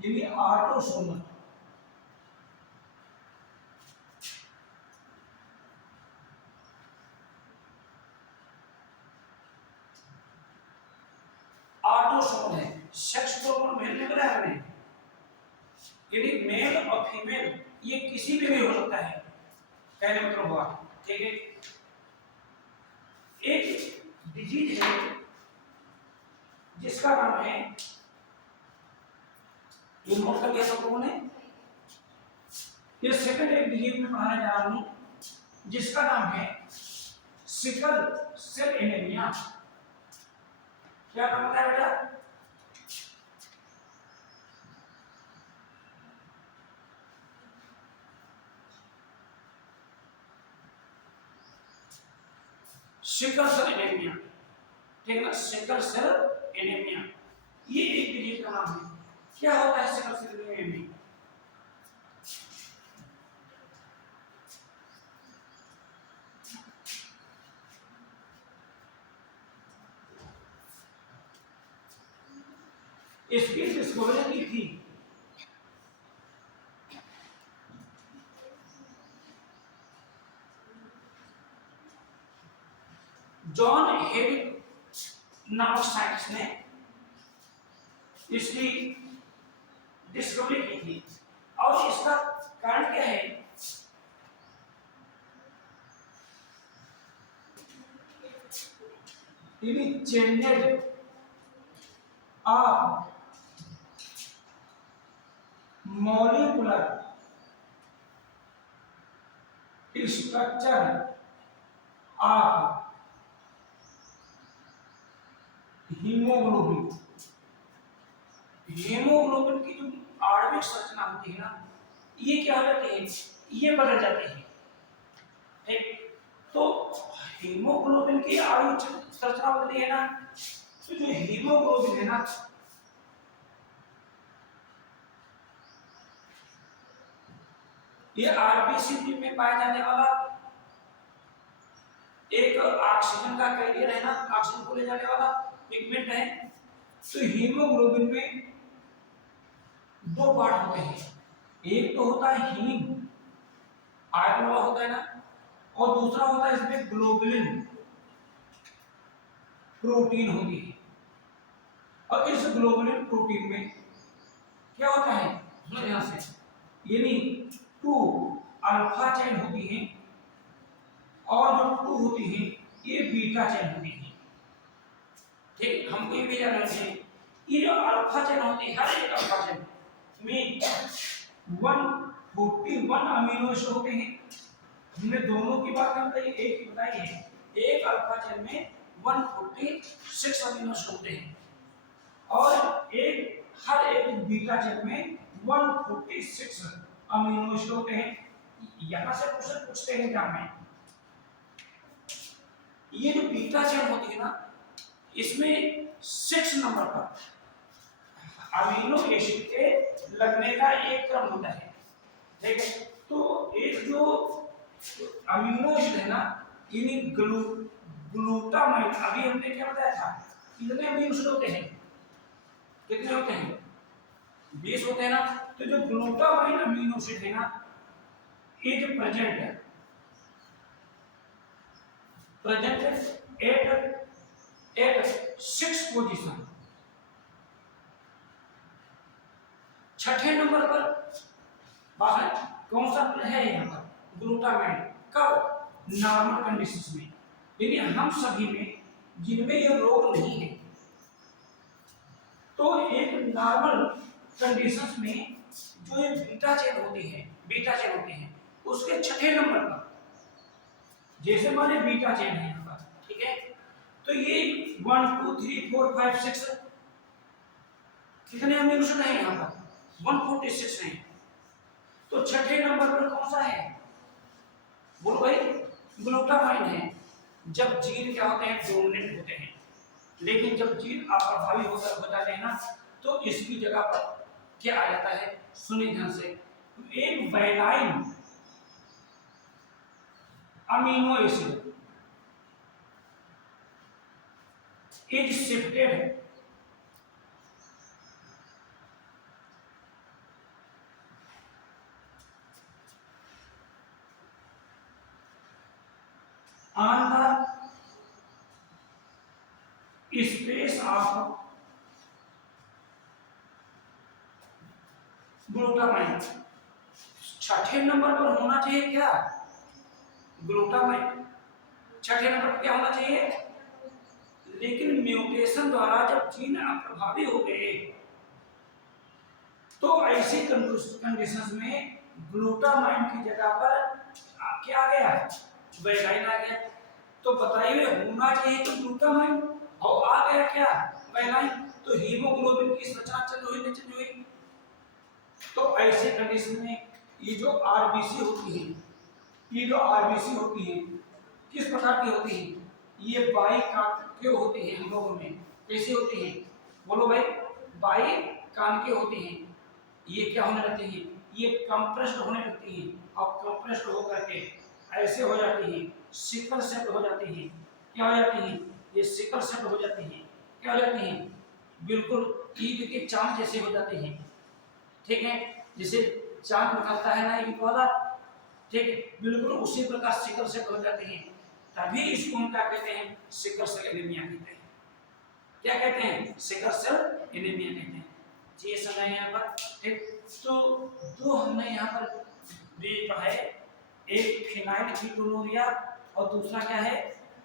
ये ऑटोसोमल ऑटोसोमल है। सेक्स तो मेल में बताया मैंने, यदि मेल और फीमेल ये किसी में भी हो सकता है, कहने मतलब हुआ। ठीक है, एक डिजीज है जिसका नाम है, ये नोट कर लिया सब लोगों ने, ये सेकंड एक डिजीज में पढ़ाने जा रहा हूं जिसका नाम है सिकल सेल एनीमिया। क्या नाम है बेटा? Sickle cell anaemia. ठीक है ना, सिकल सेल एनीमिया ये एक डिजीज का नाम है। क्या होता है सिकल सेल एनीमिया में? इसकी डिस्कवरी की थी जॉन हेविक नामक साइंटिस्ट ने। इसकी डिस्कवरी की थी और इसका कारण क्या है? Changes of molecular structure of haemoglobin. Haemoglobin की जो आणविक संरचना होती है ना, ये क्या हो जाती है? ये बदल जाती है। ठीक, तो हीमोग्लोबिन की आणविक संरचना बदली है ना, तो जो हीमोग्लोबिन है ना, ये आरबीसी में पाया जाने वाला एक ऑक्सीजन का कैरियर है ना, ऑक्सीजन को ले जाने वाला पिगमेंट है। तो हीमोग्लोबिन में दो पार्ट होते हैं, एक तो होता है हीम, आयरन वाला होता है ना, और दूसरा होता है इसमें ग्लोबुलिन, प्रोटीन होती है। और इस ग्लोबुलिन प्रोटीन में क्या होता है, सुनो ध्यान से, यानी 2 अल्फा चेन होती है और जो 2 होती है ये बीटा चेन होती है। ठीक, हमको ये भी जानना चाहिए, ये जो अल्फा चेन होती है, हर एक अल्फा चेन में 141 अमीनो एसिड होते हैं। हमने दोनों की बात नहीं बताई, एक ही बताई है। एक अल्फा चेन में 146 अमीनो एसिड होते हैं और हर एक बीटा चेन में 146 अमीनो एसिड होते हैं। यहां से क्वेश्चन पूछते हैं एग्जाम में, ये जो बीटा चेन होती है ना, इसमें 6 नंबर पर अमीनो एसिड के लगने का एक क्रम होता है। ठीक है, तो एक जो अमीनो एसिड है ना, यानी ग्लूटामाइन, अभी हमने क्या बताया था, कितने अमीनो एसिड होते हैं? कितने होते हैं? 20 होते हैं ना। तो जो ग्लूटामाइन अमीनो एसिड है ना, इज प्रेजेंट एट 6 पोजीशन, 6ठे नंबर पर बाहर कौन सा है यहाँ पर? ग्लूटामाइन। कब? नॉर्मल कंडीशंस में, यानी हम सभी में जिनमें ये रोग नहीं है। तो एक नॉर्मल कंडीशंस में जो ये बीटा चेन होती है उसके 6ठे नंबर पर, जैसे माने बीटा चेन है यहाँ पर, ठीक है, तो ये 1 2 3 4 5 6 कितने अमीनो एसिड है यहाँ पर? 146 है। तो 6ठे नंबर पर कौन सा है? बोलो भाई, ग्लूटामाइन है। जब जीन क्या होते हैं? डोमिनेंट होते हैं। लेकिन जब जीन अप्रभावी हो जाते हैं ना, तो इसकी जगह पर क्या आ जाता है? सुनिए ध्यान से, एक valine amino acid is shifted on the space of glutamine. 6ठे नंबर पर होना चाहिए क्या? ग्लूटामाइन 6ठे नंबर पर क्या होना चाहिए? लेकिन म्यूटेशन द्वारा जब जीन अप्रभावी हो गए, तो ऐसी कंडीशंस में ग्लूटामाइन की जगह पर क्या आ गया? वैलाइन आ गया। तो बताइए, होना चाहिए तो ग्लूटामाइन और आ गया क्या? वैलाइन। तो हीमोग्लोबिन की संरचना चेंज हुई। तो ऐसे कंडीशन में ये जो आरबीसी होती है, किस प्रकार की होती है? ये बाई कार्डियो होती है। हम लोगों में कैसी होती है? बोलो भाई, बाई कान के होते हैं, ये क्या होने लगते हैं, ये कंप्रेस्ड होने लगती हैं, और कंप्रेस्ड होकर के ऐसे हो जाती हैं, सिकल सेल हो जाती हैं। क्या हो जाती हैं, ये सिकल सेल हो जाती हैं, क्या हो जाती हैं, बिल्कुल ईद के चांद जैसे हो जाते हैं। ठीक है, जैसे चांद निकलता है ना ईद वाला, ठीक है, बिल्कुल उसी प्रकार सिकल सेल हो जाते हैं। तभी इसको हम क्या कहते हैं, सिकल सेल एनीमिया कहते हैं। क्या कहते हैं, सिकल सेल एनीमिया कहते हैं। ये समझ यहाँ पर। ठीक, तो दो हमने यहाँ पर पढ़ा है, एक फिनाइलकीटोनुरिया और दूसरा क्या है,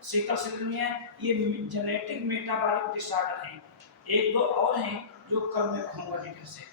सिकल सेल एनीमिया। ये जेनेटिक मेटाबॉलिक डिसऑर्डर है। एक दो और हैं जो कल मैं कहूँगा डिटेल से।